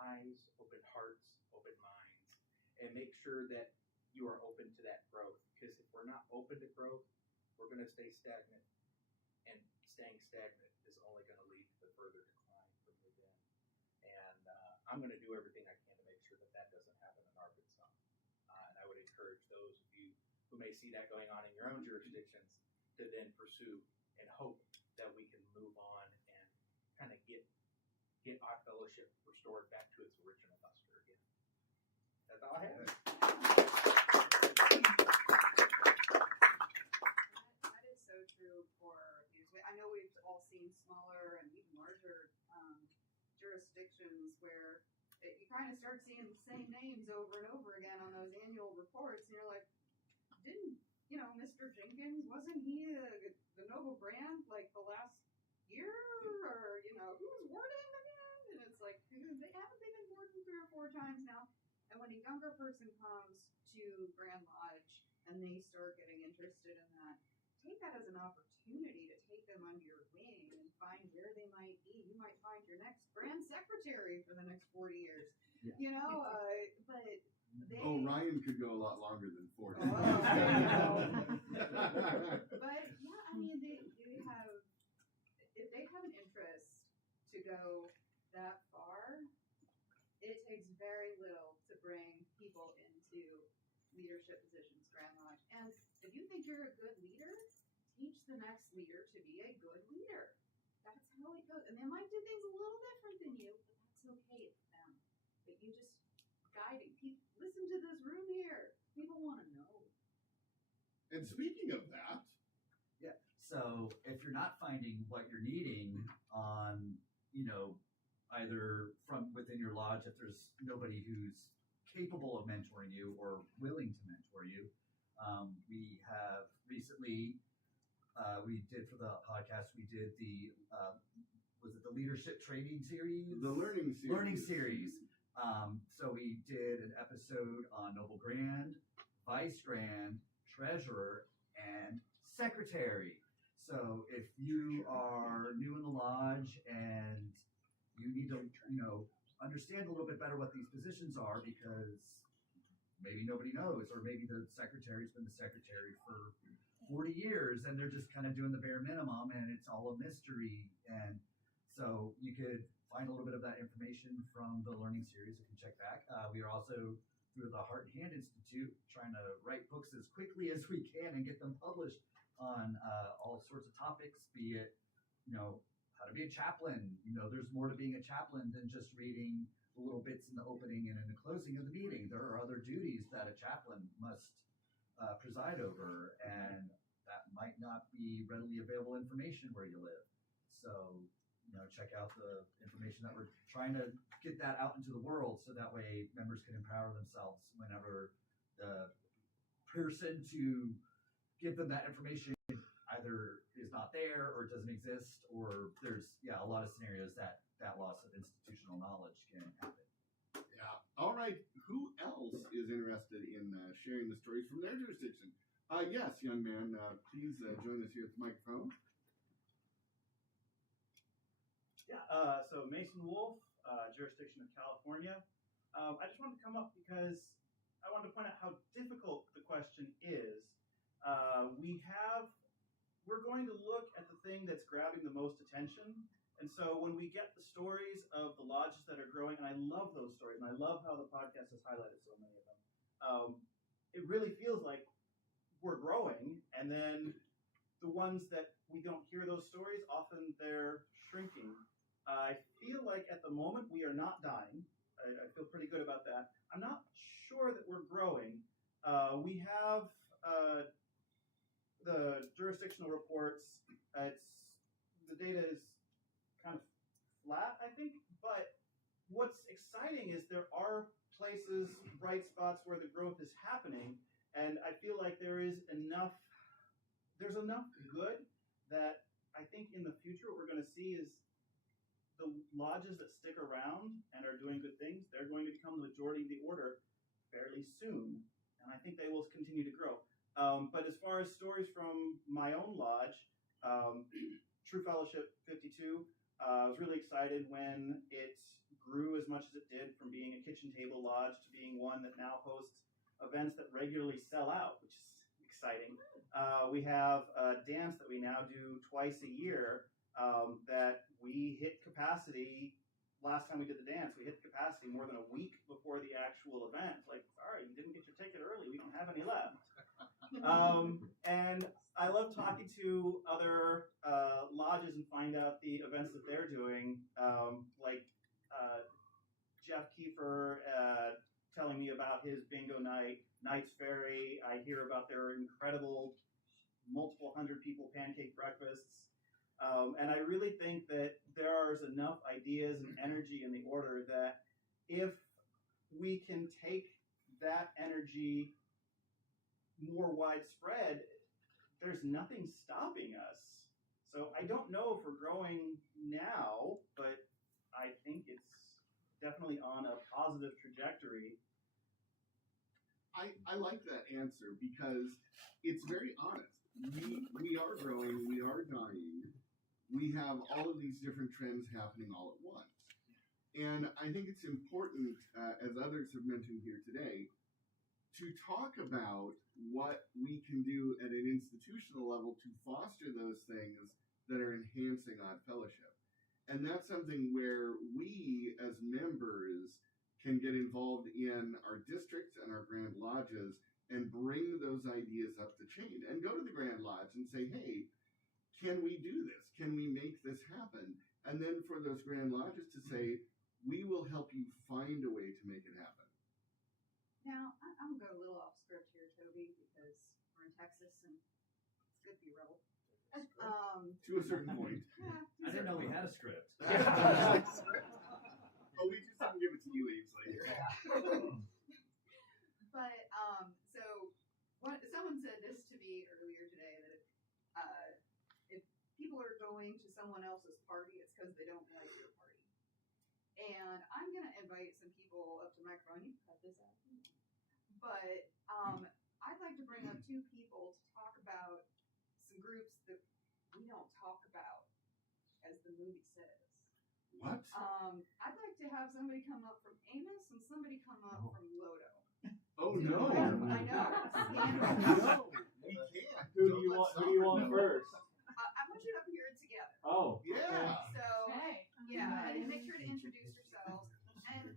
eyes, open hearts, open minds, and make sure that you are open to that growth. Because if we're not open to growth, we're going to stay stagnant. And staying stagnant is only going to lead to the further decline from within. And I'm going to do everything I can to make sure that that doesn't happen in Arkansas. And I would encourage those of you who may see that going on in your own jurisdictions to then pursue and hope that we can move on and kind of get Odd Fellowship restored back to its original luster again. That's all I have. That is so true for these. I know we've all seen smaller and even larger jurisdictions where you kind of start seeing the same names over and over again on those annual reports, and you're like, didn't Mr. Jenkins, wasn't he the Noble Grand like the last year, or who was warden again? And it's like, haven't they been warden 3 or 4 times now? And when a younger person comes to Grand Lodge and they start getting interested in that, take that as an opportunity to take them under your wing and find where they might be. You might find your next Grand Secretary for the next 40 years. Yeah. But Ryan could go a lot longer than 40. But yeah, I mean, they have, if they have an interest to go that far, it takes very little to bring people into leadership positions, Grand Lodge. And if you think you're a good leader, teach the next leader to be a good leader. That's how it goes. And they might do things a little different than you, but that's okay with them. But you just guiding people. Listen to this room here. People want to know. And speaking of that, so if you're not finding what you're needing on, either from within your lodge, if there's nobody who's capable of mentoring you or willing to mentor you, we have recently, we did for the podcast, we did the, was it the leadership training series? the learning series. So we did an episode on Noble Grand, Vice Grand, Treasurer, and Secretary. So if you are new in the lodge and you need to, understand a little bit better what these positions are, because maybe nobody knows, or maybe the secretary's been the secretary for 40 years and they're just kind of doing the bare minimum and it's all a mystery. And so you could find a little bit of that information from the learning series. You can check back. We are also, through the Heart and Hand Institute, trying to write books as quickly as we can and get them published on all sorts of topics, be it, how to be a chaplain. There's more to being a chaplain than just reading the little bits in the opening and in the closing of the meeting. There are other duties that a chaplain must preside over, and that might not be readily available information where you live. So, check out the information that we're trying to get that out into the world, so that way members can empower themselves whenever the person to give them that information either is not there or doesn't exist, or there's a lot of scenarios that loss of institutional knowledge can happen. Yeah. All right. Who else is interested in sharing the stories from their jurisdiction? Yes, young man. Please join us here at the microphone. Yeah. So Mason Wolf, jurisdiction of California. I just wanted to come up because I wanted to point out how difficult the question is. We're going to look at the thing that's grabbing the most attention. And so when we get the stories of the lodges that are growing, and I love those stories, and I love how the podcast has highlighted so many of them, it really feels like we're growing. And then the ones that we don't hear those stories, often they're shrinking. I feel like at the moment we are not dying. I feel pretty good about that. I'm not sure that we're growing. We have the jurisdictional reports. The data is kind of flat, I think, what's exciting is there are places, bright spots where the growth is happening, and I feel like there's enough good that I think in the future what we're going to see is the lodges that stick around and are doing good things, they're going to become the majority of the order fairly soon, and I think they will continue to grow. But as far as stories from my own lodge, True Fellowship 52, I was really excited when it grew as much as it did, from being a kitchen table lodge to being one that now hosts events that regularly sell out, which is exciting. We have a dance that we now do twice a year that we hit capacity. Last time we did the dance, we hit capacity more than a week before the actual event. Like, sorry, you didn't get your ticket early. We don't have any left. And I love talking to other lodges and find out the events that they're doing. Like Jeff Kiefer telling me about his bingo night, Knight's Ferry. I hear about their incredible multiple hundred people pancake breakfasts. And I really think that there's enough ideas and energy in the order that if we can take that energy more widespread, there's nothing stopping us. So I don't know if we're growing now, but I think it's definitely on a positive trajectory. I like that answer because it's very honest. We are growing, we are dying. We have all of these different trends happening all at once. And I think it's important, as others have mentioned here today, to talk about what we can do at an institutional level to foster those things that are enhancing Odd Fellowship. And that's something where we, as members, can get involved in our districts and our Grand Lodges and bring those ideas up the chain and go to the Grand Lodge and say, hey, can we do this? Can we make this happen? And then for those Grand Lodges to say, we will help you find a way to make it happen. Now, I'm going to go a little off script here, Toby, because we're in Texas and it's good to be rebel. To a certain point. Yeah, I didn't know we had a script. Oh, we just didn't give it to you, Ainsley. But, someone said this to me earlier today, that if people are going to someone else's party, it's because they don't like your party. And I'm going to invite some people up to the microphone. You can cut this out. But I'd like to bring up two people to talk about some groups that we don't talk about, as the movie says. What? I'd like to have somebody come up from Amos and somebody come up from Lodo. Oh, no. I know. We can't. Who do you want first? I want you up here together. Oh. Yeah. So, Hey. yeah, and make sure to introduce yourselves. And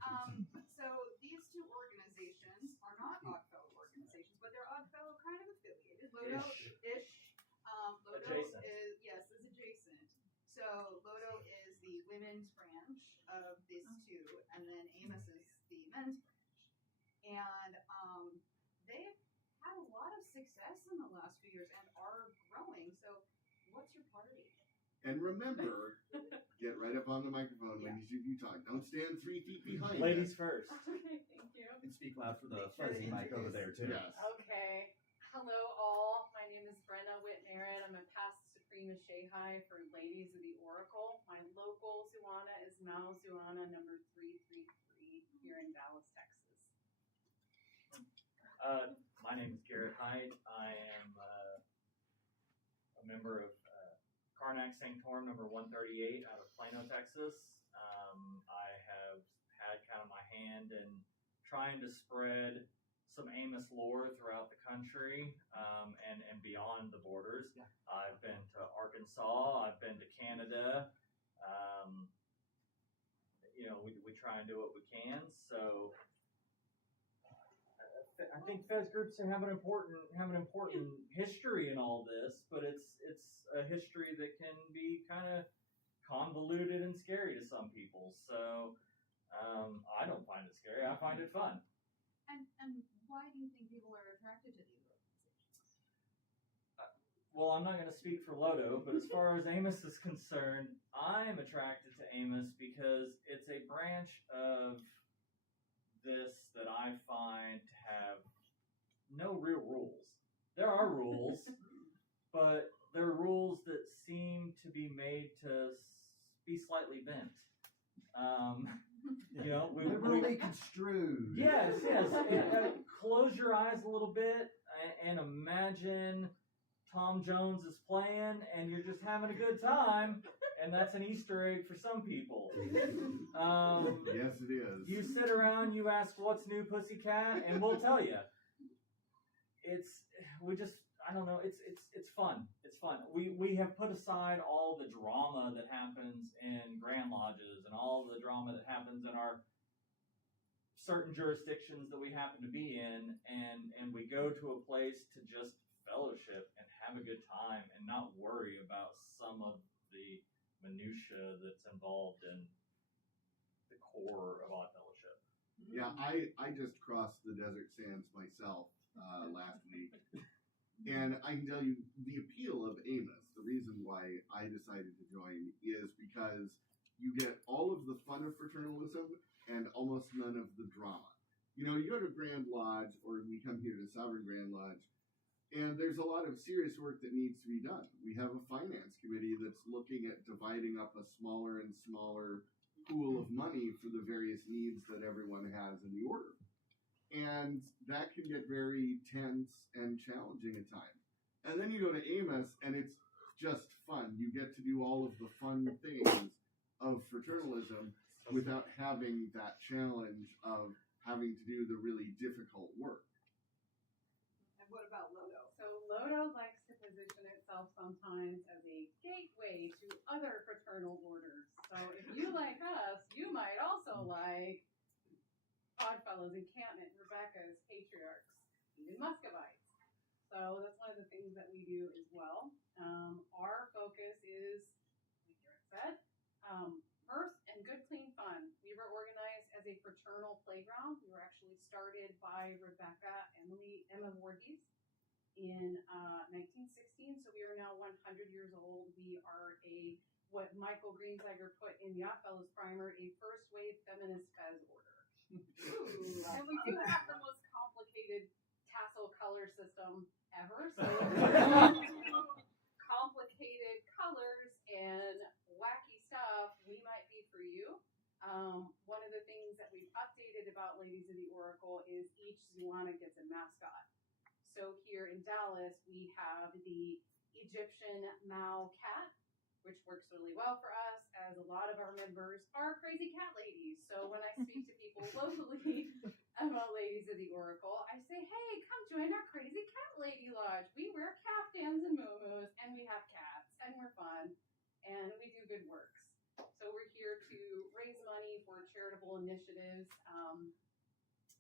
so these two organizations are not Oddfellow organizations, but they're Oddfellow kind of affiliated. Lodo-ish. Lodo Adjacent. is adjacent. So Lodo is the women's branch of these two, and then Amos is the men's branch. And they've had a lot of success in the last few years and are growing. So what's your party? And remember, get right up on the microphone when you talk. Don't stand 3 feet behind Ladies us. first. Okay, thank you. And speak loud for the Make sure to fuzzy mic over introduce- there, too. Yes. Okay. Hello, all. My name is Brenna Whitmerritt. I'm a past Supreme Shehai for Ladies of the Oracle. My local Zuana is Mao Zuana number 333 here in Dallas, Texas. My name is Garrett Hyde. I am a member of Karnak Sanctorum number 138 out of Plano, Texas. I have had kind of my hand in trying to spread some Amos lore throughout the country and beyond the borders. Yeah. I've been to Arkansas. I've been to Canada. We try and do what we can. So I think Fez groups have an important history in all this, but it's a history that can be kind of convoluted and scary to some people. So I don't find it scary. I find it fun. And why do you think people are attracted to these organizations? well, I'm not going to speak for Lodo, but as far as Amos is concerned, I'm attracted to Amos because it's a branch of this that I find to have no real rules. There are rules, but they're rules that seem to be made to be slightly bent. You know, liberally construed. Yes. Close your eyes a little bit and imagine Tom Jones is playing and you're just having a good time, and that's an Easter egg for some people. Yes, it is. You sit around, you ask, "What's new, Pussycat?" and we'll tell you. I don't know. It's fun. It's fun. We have put aside all the drama that happens in Grand Lodges and all the drama that happens in our certain jurisdictions that we happen to be in, and we go to a place to just fellowship and have a good time and not worry about some of the minutia that's involved in the core of Odd Fellowship. Yeah, I just crossed the desert sands myself last week. And I can tell you the appeal of Amos, the reason why I decided to join is because you get all of the fun of fraternalism and almost none of the drama. You know, you go to Grand Lodge, or we come here to Sovereign Grand Lodge, and there's a lot of serious work that needs to be done. We have a finance committee that's looking at dividing up a smaller and smaller pool of money for the various needs that everyone has in the order. And that can get very tense and challenging at times. And then you go to Amos, and it's just fun. You get to do all of the fun things of fraternalism without having that challenge of having to do the really difficult work. And what about Lodo? So Lodo likes to position itself sometimes as a gateway to other fraternal orders. So if you like us, you might also like Oddfellows, Encampment, Rebecca's, Patriarchs, even Muscovites. So that's one of the things that we do as well. Our focus is, like Garrett said, mirth and good, clean fun. We were organized as a fraternal playground. We were actually started by Rebecca Emma Voorhees in 1916. So we are now 100 years old. We are what Michael Greenziger put in the Oddfellows primer, a first wave feminist fez order. And we do have the most complicated tassel color system ever. So complicated colors and wacky stuff, we might be for you. One of the things that we've updated about Ladies of the Oracle is each Zuana gets a mascot. So here in Dallas, we have the Egyptian Mao cat, which works really well for us, as a lot of our members are crazy cat ladies. So when I speak to people locally about Ladies of the Oracle, I say, hey, come join our crazy cat lady lodge. We wear caftans and muumuus, and we have cats, and we're fun, and we do good works. So we're here to raise money for charitable initiatives.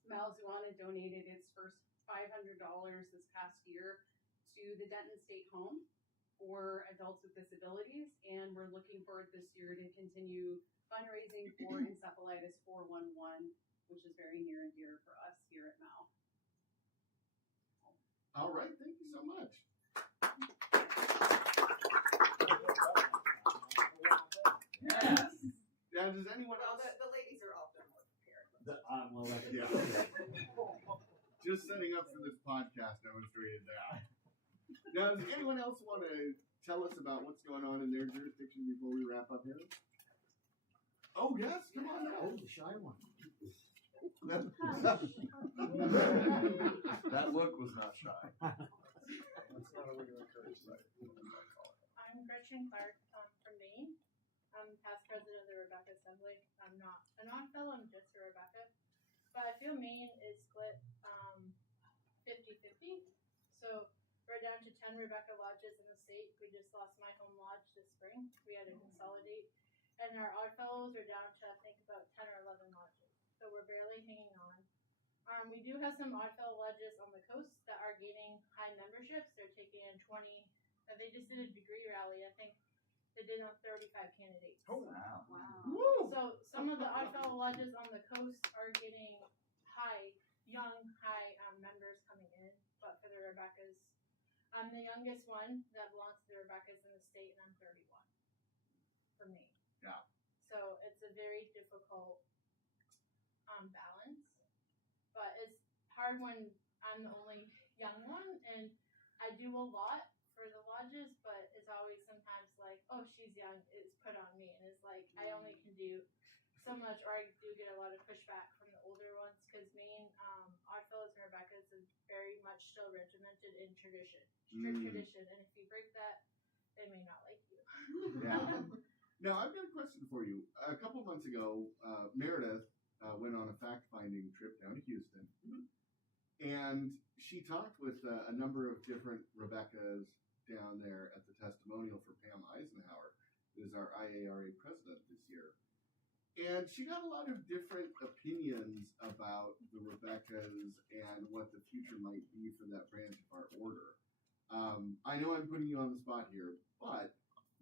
Malzuana donated its first $500 this past year to the Denton State Home for adults with disabilities, and we're looking forward this year to continue fundraising for Encephalitis 411, which is very near and dear for us here at Mal. All right, thank you so much. Yes. Now, does anyone else? The ladies are often more prepared. Just setting up for this podcast demonstrated that. Now, does anyone else want to tell us about what's going on in their jurisdiction before we wrap up here? Oh, yes, come on now. Oh, the shy one. That look was not shy. That's not a way to encourage that. I'm Gretchen Clark from Maine. I'm past president of the Rebecca Assembly. I'm not an Oddfellow, I'm just a Rebecca. But I feel Maine is split 50-50. So we're down to 10 Rebecca lodges in the state. We just lost my home lodge this spring. We had to consolidate. And our Oddfellows are down to, I think, about 10 or 11 lodges. So we're barely hanging on. We do have some Oddfellow lodges on the coast that are gaining high memberships. They're taking in 20. They just did a degree rally. I think they did on 35 candidates. Oh, wow. Wow. So some of the Oddfellow lodges on the coast are getting young high members coming in. But for the Rebeccas, I'm the youngest one that belongs to the Rebecca's in the state, and I'm 31 for me. Yeah. So it's a very difficult balance, but it's hard when I'm the only young one, and I do a lot for the lodges, but it's always sometimes like, oh, she's young, it's put on me, and it's like I only can do so much, or I do get a lot of pushback from the older ones, because Maine, Oddfellows and Rebecca's is very much still regimented in tradition, strict tradition, and if you break that, they may not like you. Yeah. Now, I've got a question for you. A couple months ago, Meredith went on a fact-finding trip down to Houston, and she talked with a number of different Rebeccas down there at the testimonial for Pam Eisenhower, who is our IARA president this year. And she got a lot of different opinions about the Rebeccas and what the future might be for that branch of our order. I know I'm putting you on the spot here, but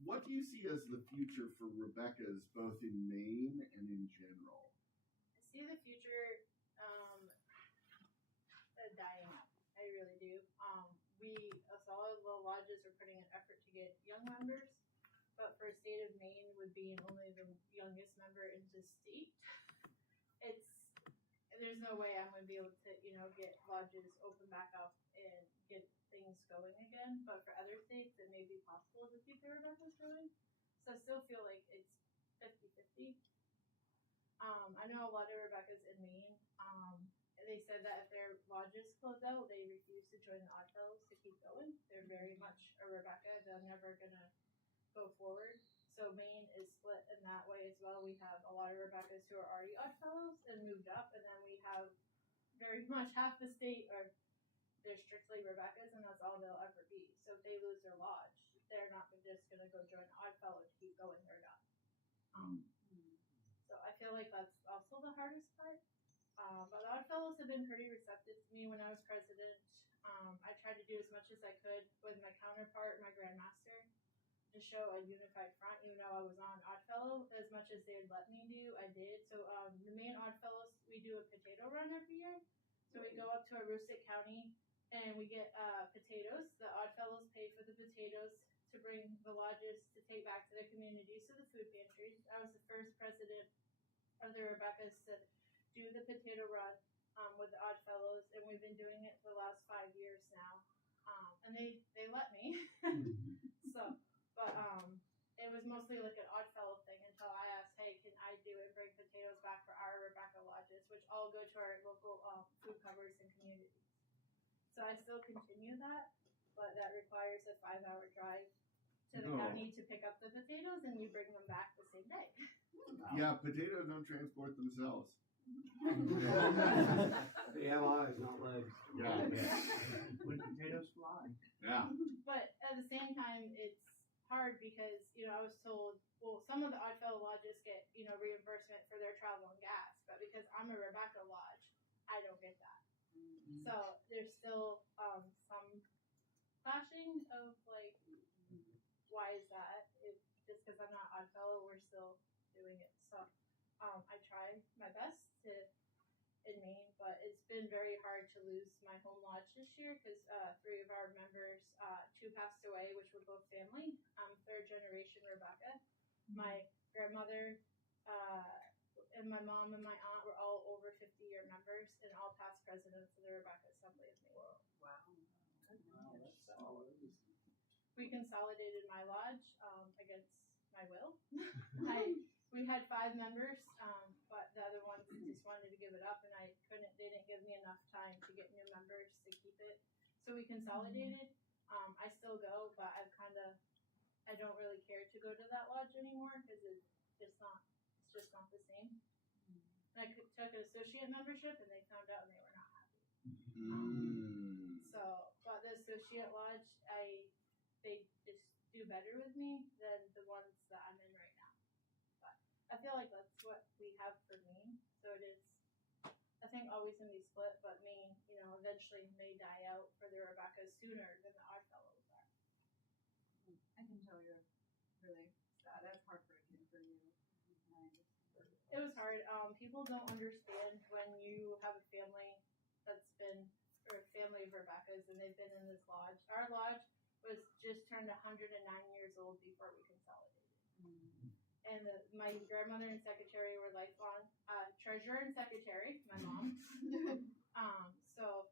what do you see as the future for Rebeccas, both in Maine and in general? I see the future dying up. I really do. All of the lodges are putting an effort to get young members, but for a state of Maine with being only the youngest member in the state, there's no way I'm going to be able to, get lodges open back up and get things going again. But for other states, it may be possible to keep the Rebecca's going. So I still feel like it's 50-50. I know a lot of Rebecca's in Maine. They said that if their lodges close out, they refuse to join the Oddfellows to keep going. They're very much a Rebecca. They're never going to go forward. So Maine is split in that way as well. We have a lot of Rebeccas who are already Oddfellows and moved up, and then we have very much half the state they're strictly Rebeccas, and that's all they'll ever be. So if they lose their lodge, they're not just going to go join the Oddfellow to keep going. They're done. So I feel like that's also the hardest part. But the Oddfellows have been pretty receptive to me when I was president. I tried to do as much as I could with my counterpart, my Grandmaster, to show a unified front. Even though I was on Oddfellow, as much as they would let me do, I did. So the main Oddfellows, we do a potato run every year. So we go up to Aroostook County and we get potatoes. The Oddfellows pay for the potatoes to bring the lodges to take back to their communities, so the food pantries. I was the first president of the Rebeccas to do the potato run with the Oddfellows, and we've been doing it for the last 5 years now. And they let me. It was mostly like an Oddfellow thing until I asked, hey, can I do it and bring potatoes back for our Rebecca lodges, which all go to our local food covers and communities. So I still continue that, but that requires a 5-hour drive to the county to pick up the potatoes, and we bring them back the same day. Yeah, potatoes don't transport themselves. They have eyes, not legs. Yeah. When potatoes fly. Yeah. But at the same time, it's hard because, I was told, well, some of the Oddfellow lodges get, reimbursement for their travel and gas, but because I'm a Rebecca lodge, I don't get that. So there's still some clashing of like, why is that? Just because I'm not Oddfellow, we're still doing it. So I try my best in Maine, but it's been very hard to lose my home lodge this year because 3 of our members, 2 passed away, which were both family. 3rd generation Rebecca. My grandmother and my mom and my aunt were all over 50-year members and all past presidents of the Rebecca Assembly of Maine. Wow. That's solid. We consolidated my lodge against my will. We had 5 members, but the other ones just wanted to give it up, and they didn't give me enough time to get new members to keep it. So we consolidated. I still go, but I don't really care to go to that lodge anymore because it's just not the same. And I took an associate membership, and they found out and they were not happy. But the associate lodge, they just do better with me than the ones that I'm in right now. I feel like that's what we have for Maine. So it is, I think, always going to be split, but Maine, eventually may die out for the Rebeccas sooner than the Oddfellows are. I can tell you're really sad. That's heartbreaking for you. It was hard. People don't understand when you have a family that's been or family of Rebecca's, and they've been in this lodge. Our lodge was just turned 109 years old before we consolidated. And my grandmother and secretary were lifelong treasurer and secretary, my mom. So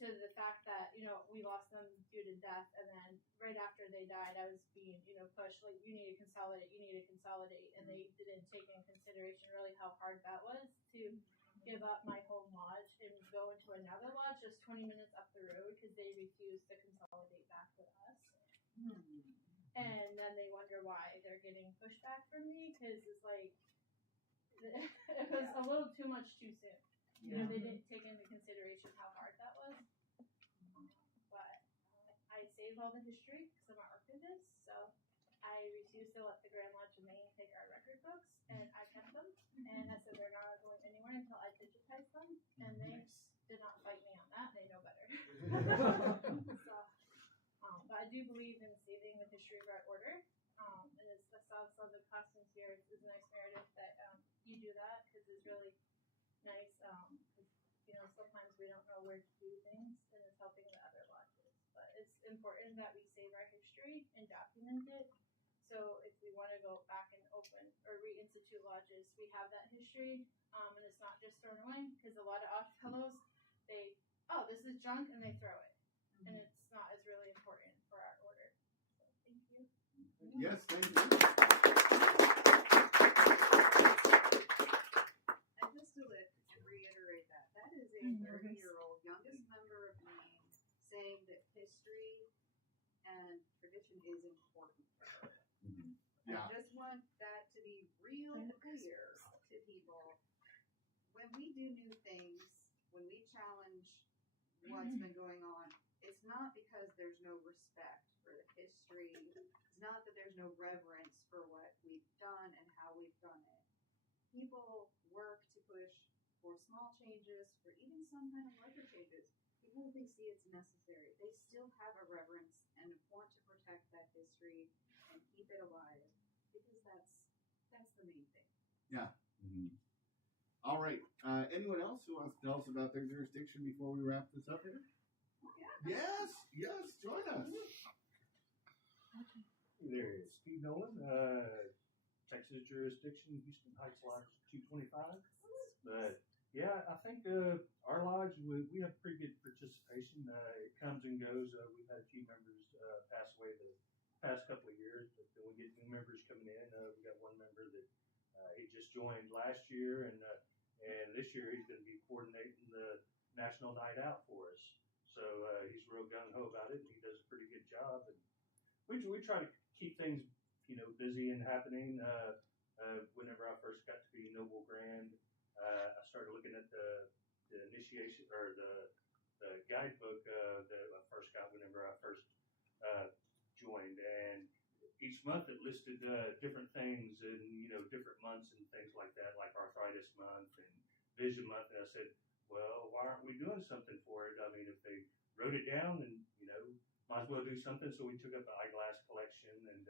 to the fact that, you know, we lost them due to death, and then right after they died, I was being, you know, pushed, like, you need to consolidate, and they didn't take in consideration really how hard that was to give up my home lodge and go into another lodge just 20 minutes up the road because they refused to consolidate back with us. And then they wonder why they're getting pushback from me, because it's like, it was a little too much too soon. You know, they didn't take into consideration how hard that was. But I saved all the history because I'm an archivist, so I refused to let the Grand Lodge of Maine take our record books, and I kept them. And I said they're not going anywhere until I digitize them, and they did not fight me on that. They know better. So, but I do believe in saving the history of our order. And I saw some of the costumes here. It's nice, Meredith, that you do that, because it's really nice. You know, sometimes we don't know where to do things, and it's helping the other lodges. But it's important that we save our history and document it. So if we want to go back and open or reinstitute lodges, we have that history, and it's not just thrown away. Because a lot of odd fellows, this is junk, and they throw it, and it's not as really important for our order. So thank you. Yes, thank you. And just to reiterate that, that is a 30-year-old youngest member of Maine saying that history and tradition is important for her. Yeah. I just want that to be real clear to people. When we do new things, when we challenge what's been going on, it's not because there's no respect for the history. It's not that there's no reverence for what we've done and how we've done it. People work to push for small changes, for even some kind of larger changes, because they see it's necessary. They still have a reverence and want to protect that history and keep it alive, because that's the main thing. Yeah. All right. Anyone else who wants to tell us about their jurisdiction before we wrap this up here? Yes, join us. There is Steve Nolan, Texas jurisdiction, Houston Heights Lodge 225. But yeah, I think our lodge, we have pretty good participation. It comes and goes. We've had a few members pass away the past couple of years, but then we get new members coming in. We got one member that he just joined last year, and this year he's going to be coordinating the National Night Out for us. So he's real gung ho about it, and he does a pretty good job. And we try to keep things, you know, busy and happening. Whenever I first got to be Noble Grand, I started looking at the initiation or the guidebook that I first got whenever I first joined, and each month it listed different things and, you know, different months and things like that, like Arthritis Month and Vision Month. And I said, well, why aren't we doing something for it? I mean, if they wrote it down, and, you know, might as well do something. So we took up the eyeglass collection, and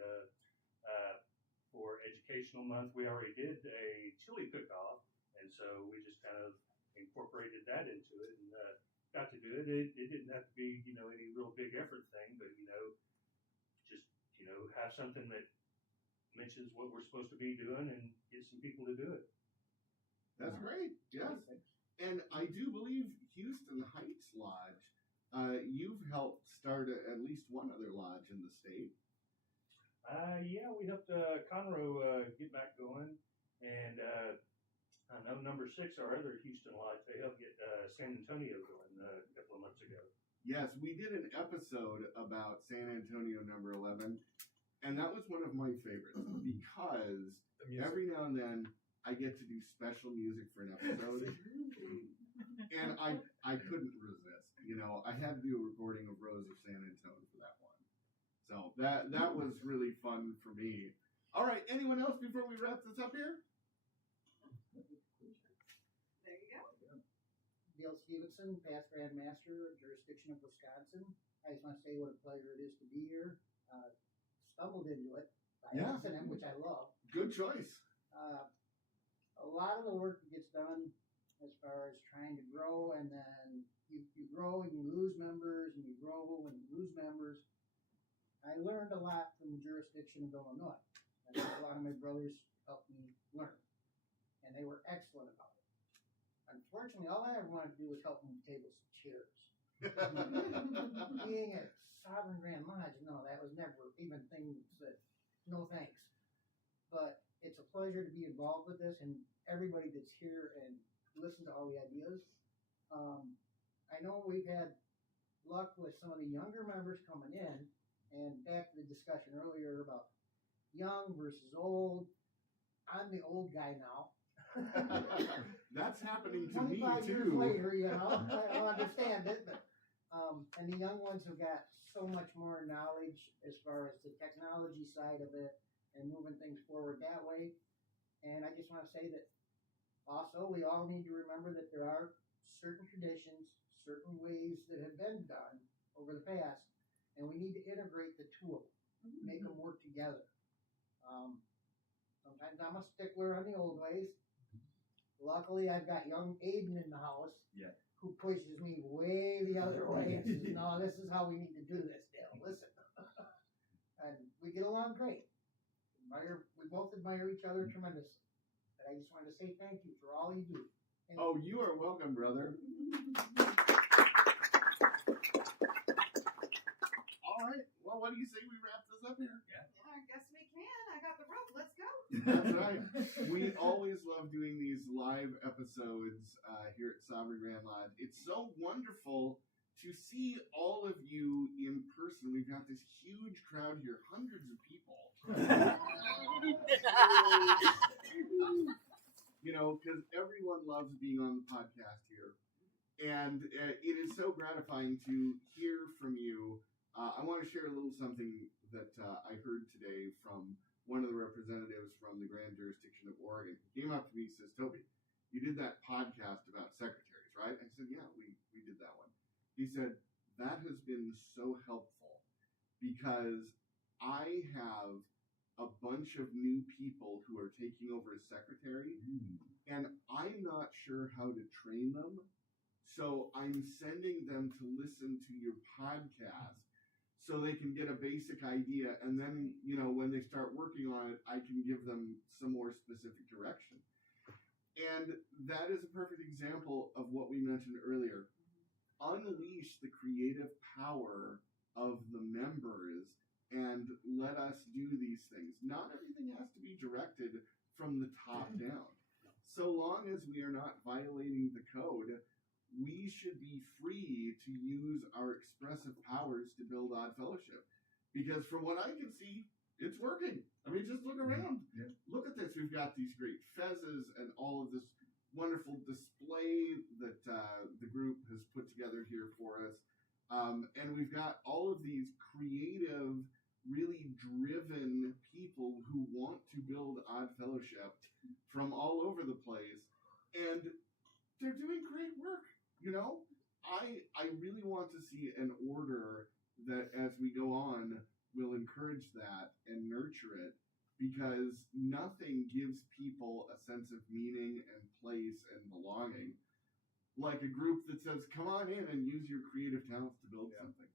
for Educational Month, we already did a chili cook-off, and so we just kind of incorporated that into it and got to do it. It didn't have to be, you know, any real big effort thing, but, you know, just, you know, have something that mentions what we're supposed to be doing and get some people to do it. That's great. Yes. And I do believe Houston Heights Lodge, you've helped start at least one other lodge in the state. Yeah, we helped Conroe get back going, and I know number 6, our other Houston lodge, they helped get San Antonio going a couple of months ago. Yes, we did an episode about San Antonio number 11, and that was one of my favorites because every now and then I get to do special music for an episode, and I couldn't resist. You know, I had to do a recording of Rose of San Antonio for that one. So that was really fun for me. All right, anyone else before we wrap this up here? There you go. Dale Stevenson, past Grand Master, jurisdiction of Wisconsin. I just want to say what a pleasure it is to be here. Stumbled into it by accident, which I love. Good choice. A lot of the work that gets done as far as trying to grow, and then you grow grow and you lose members, and you grow and you lose members. I learned a lot from the jurisdiction of Illinois. I think a lot of my brothers helped me learn, and they were excellent about it. Unfortunately, all I ever wanted to do was help move tables and chairs. Being a Sovereign Grand Lodge, no, that was never even things that, no thanks. But it's a pleasure to be involved with this, and everybody that's here and listen to all the ideas. I know we've had luck with some of the younger members coming in, and back to the discussion earlier about young versus old. I'm the old guy now. That's happening to me 25 years too. later, you know, I don't understand it, but and the young ones have got so much more knowledge as far as the technology side of it and moving things forward that way. And I just want to say that also we all need to remember that there are certain traditions, certain ways that have been done over the past, and we need to integrate the two of them, make them work together. Sometimes I'm a stickler on the old ways. Luckily, I've got young Aiden in the house who pushes me way the other way and says, no, this is how we need to do this, Dale. Listen. And we get along great. We both admire each other tremendously. But I just wanted to say thank you for all you do. Oh, you are welcome, brother. All right. Well, what do you say we wrap this up here? Yeah, I guess we can. I got the rope. Let's go. That's right. We always love doing these live episodes here at Sovereign Grand Lodge. It's so wonderful to see all of you in person. We've got this huge crowd here, hundreds of people. You know, because everyone loves being on the podcast here. And it is so gratifying to hear from you. I want to share a little something that I heard today from one of the representatives from the Grand Jurisdiction of Oregon. He came up to me and says, Toby, you did that podcast about secretaries, right? I said, yeah, we did that one. He said, that has been so helpful because I have a bunch of new people who are taking over as secretary, and I'm not sure how to train them. So I'm sending them to listen to your podcast so they can get a basic idea. And then, you know, when they start working on it, I can give them some more specific direction. And that is a perfect example of what we mentioned earlier. Unleash the creative power of the members and let us do these things. Not everything has to be directed from the top down. So long as we are not violating the code, we should be free to use our expressive powers to build Odd Fellowship. Because from what I can see, it's working. I mean, just look around. Yeah. Look at this. We've got these great fezzes and all of this wonderful display that the group has put together here for us. And we've got all of these creative, really driven people who want to build Odd Fellowship from all over the place. And they're doing great work. You know, I really want to see an order that as we go on will encourage that and nurture it, because nothing gives people a sense of meaning and place and belonging like a group that says, come on in and use your creative talents to build something.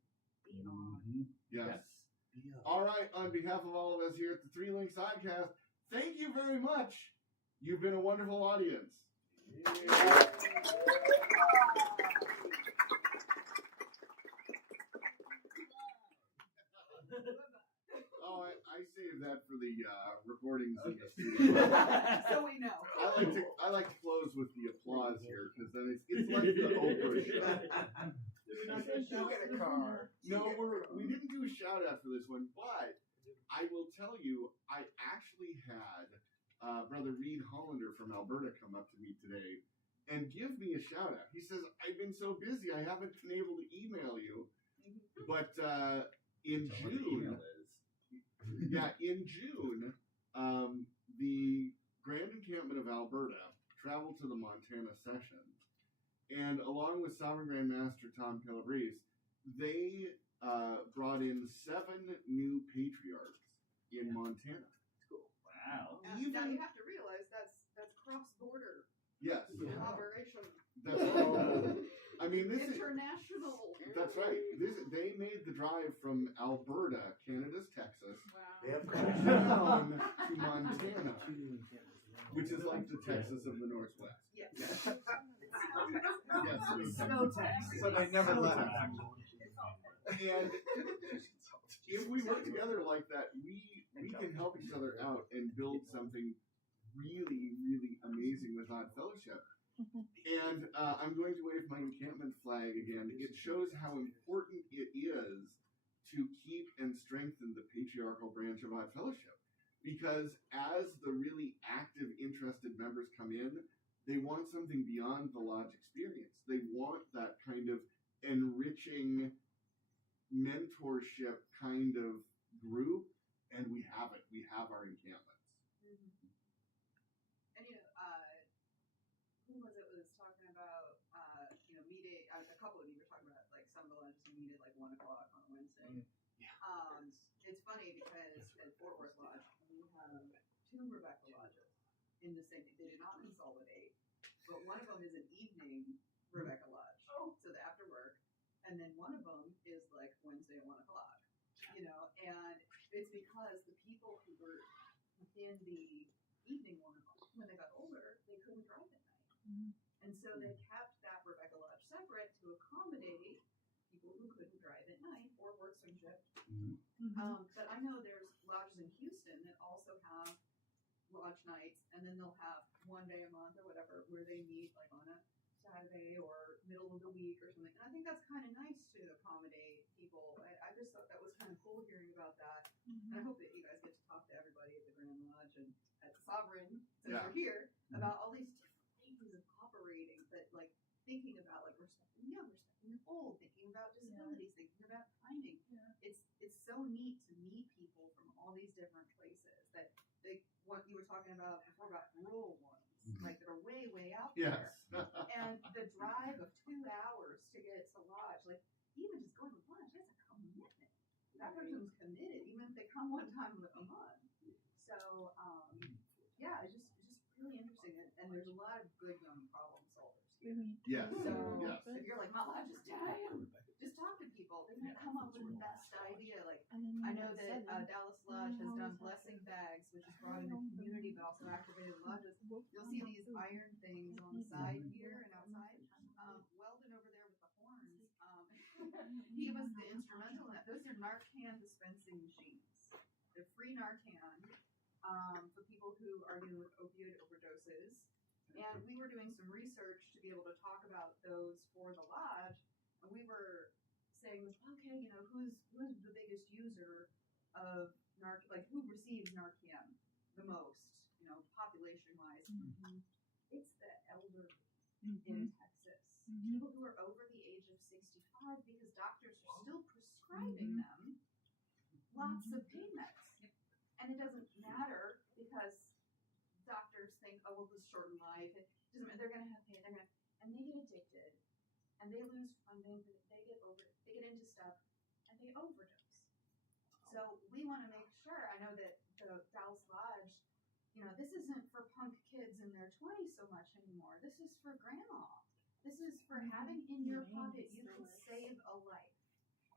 Be on. Yes. All right, on behalf of all of us here at the Three Links Oddcast, thank you very much. You've been a wonderful audience. Oh, I saved that for the recordings in the studio. So we know. I like to close with the applause here because then it's like the Oprah show. You get a car. No, we didn't do a shout out for this one, but I will tell you, I actually had Brother Reed Hollander from Alberta come up to me today and give me a shout out. He says, I've been so busy, I haven't been able to email you, but in June, the Grand Encampment of Alberta traveled to the Montana session, and along with Sovereign Grand Master Tom Calabrese, they brought in 7 new patriarchs in Montana. Cool. Wow. Now you have to realize that's cross-border. Yes. Operation. That's all. I mean, this international That's right. They made the drive from Alberta, Canada's Texas, Wow. they have down to Montana, which is like the Texas of the Northwest. Yes. Yes. Snow Texas. But they never let us. And if we work together like that, we can help each other out and build something really, really amazing with Odd Fellowship. And I'm going to wave my encampment flag again. It shows how important it is to keep and strengthen the patriarchal branch of Odd Fellowship. Because as the really active, interested members come in, they want something beyond the lodge experience. They want that kind of enriching mentorship kind of group, and we have it. We have our encampments. Mm-hmm. And who was it was talking about meeting? A couple of you were talking about like some of the lodges you meet at like 1 o'clock on a Wednesday. Yeah. It's funny because at Fort Worth Lodge we have 2 Rebecca lodges in the same. They did not consolidate, but one of them is an evening Rebecca lodge. Oh. So the after work. And then one of them is like Wednesday at 1 o'clock, and it's because the people who were in the evening one, when they got older, they couldn't drive at night. Mm-hmm. And so they kept that Rebecca Lodge separate to accommodate people who couldn't drive at night or work swing shift. Mm-hmm. But I know there's lodges in Houston that also have lodge nights, and then they'll have one day a month or whatever where they meet like on a Saturday or middle of the week or something. And I think that's kind of nice to accommodate people. I just thought that was kind of cool hearing about that. Mm-hmm. And I hope that you guys get to talk to everybody at the Grand Lodge and at the Sovereign, since we're here, about all these different ways of operating, but like thinking about like respecting the young, respecting the old, thinking about disabilities, thinking about timing. It's so neat to meet people from all these different places that what you were talking about before about rural ones. Like they're way, way out there. And the drive of 2 hours to get to lodge, like even just going to lunch, that's a commitment. That person's committed, even if they come one time a month. So, it's just really interesting. And there's a lot of good young problem solvers here. Yes. So if you're like, my lodge is dying, just talk to people. They might come up with the best idea. Like I know that Dallas Lodge has done blessing bags, which has brought in the community, but also activated lodges. You'll see these iron things on the side here and outside. Weldon over there with the horns, he was the instrumental in that. Those are Narcan dispensing machines. They're free Narcan for people who are dealing with opioid overdoses. And we were doing some research to be able to talk about those for the lodge. And we were saying, okay, who's the biggest user of who receives Narcan the most, population-wise. Mm-hmm. It's the elderly in Texas. Mm-hmm. People who are over the age of 65 because doctors are still prescribing them lots of pain meds. And it doesn't matter because doctors think, oh, well, this shorten life. It doesn't matter. They're going to have pain. And they get addicted, and they lose funding. They get into stuff, and they overdose. So we want to make sure. I know that the Dallas Lodge, this isn't for punk kids in their 20s so much anymore. This is for grandma. This is for having in your pocket. You can save a life,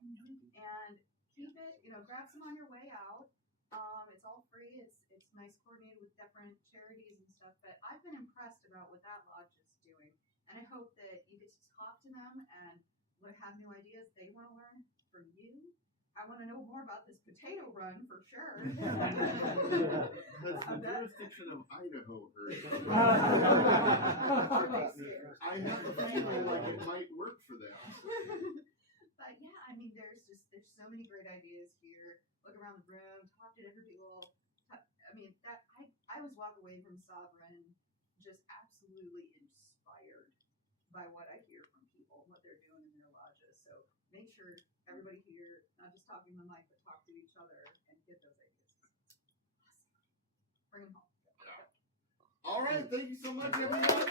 and keep it. Grab some on your way out. It's all free. It's nice coordinated with different charities and stuff. But I've been impressed about what that lodge is doing, and I hope that you get to talk to them and have new ideas they want to learn from you. I want to know more about this potato run for sure. That's the jurisdiction of Idaho, I have a feeling like it might work for them. But yeah, I mean, there's so many great ideas here. Look around the room, talk to different people. I mean, I was walk away from Sovereign just absolutely inspired by what I hear from people, what they're doing in their lodges. So make sure everybody here, not just talking to the mic, but talk to each other and get those ideas. Awesome. Bring them home. Yeah. All right. Thank you so much, everyone.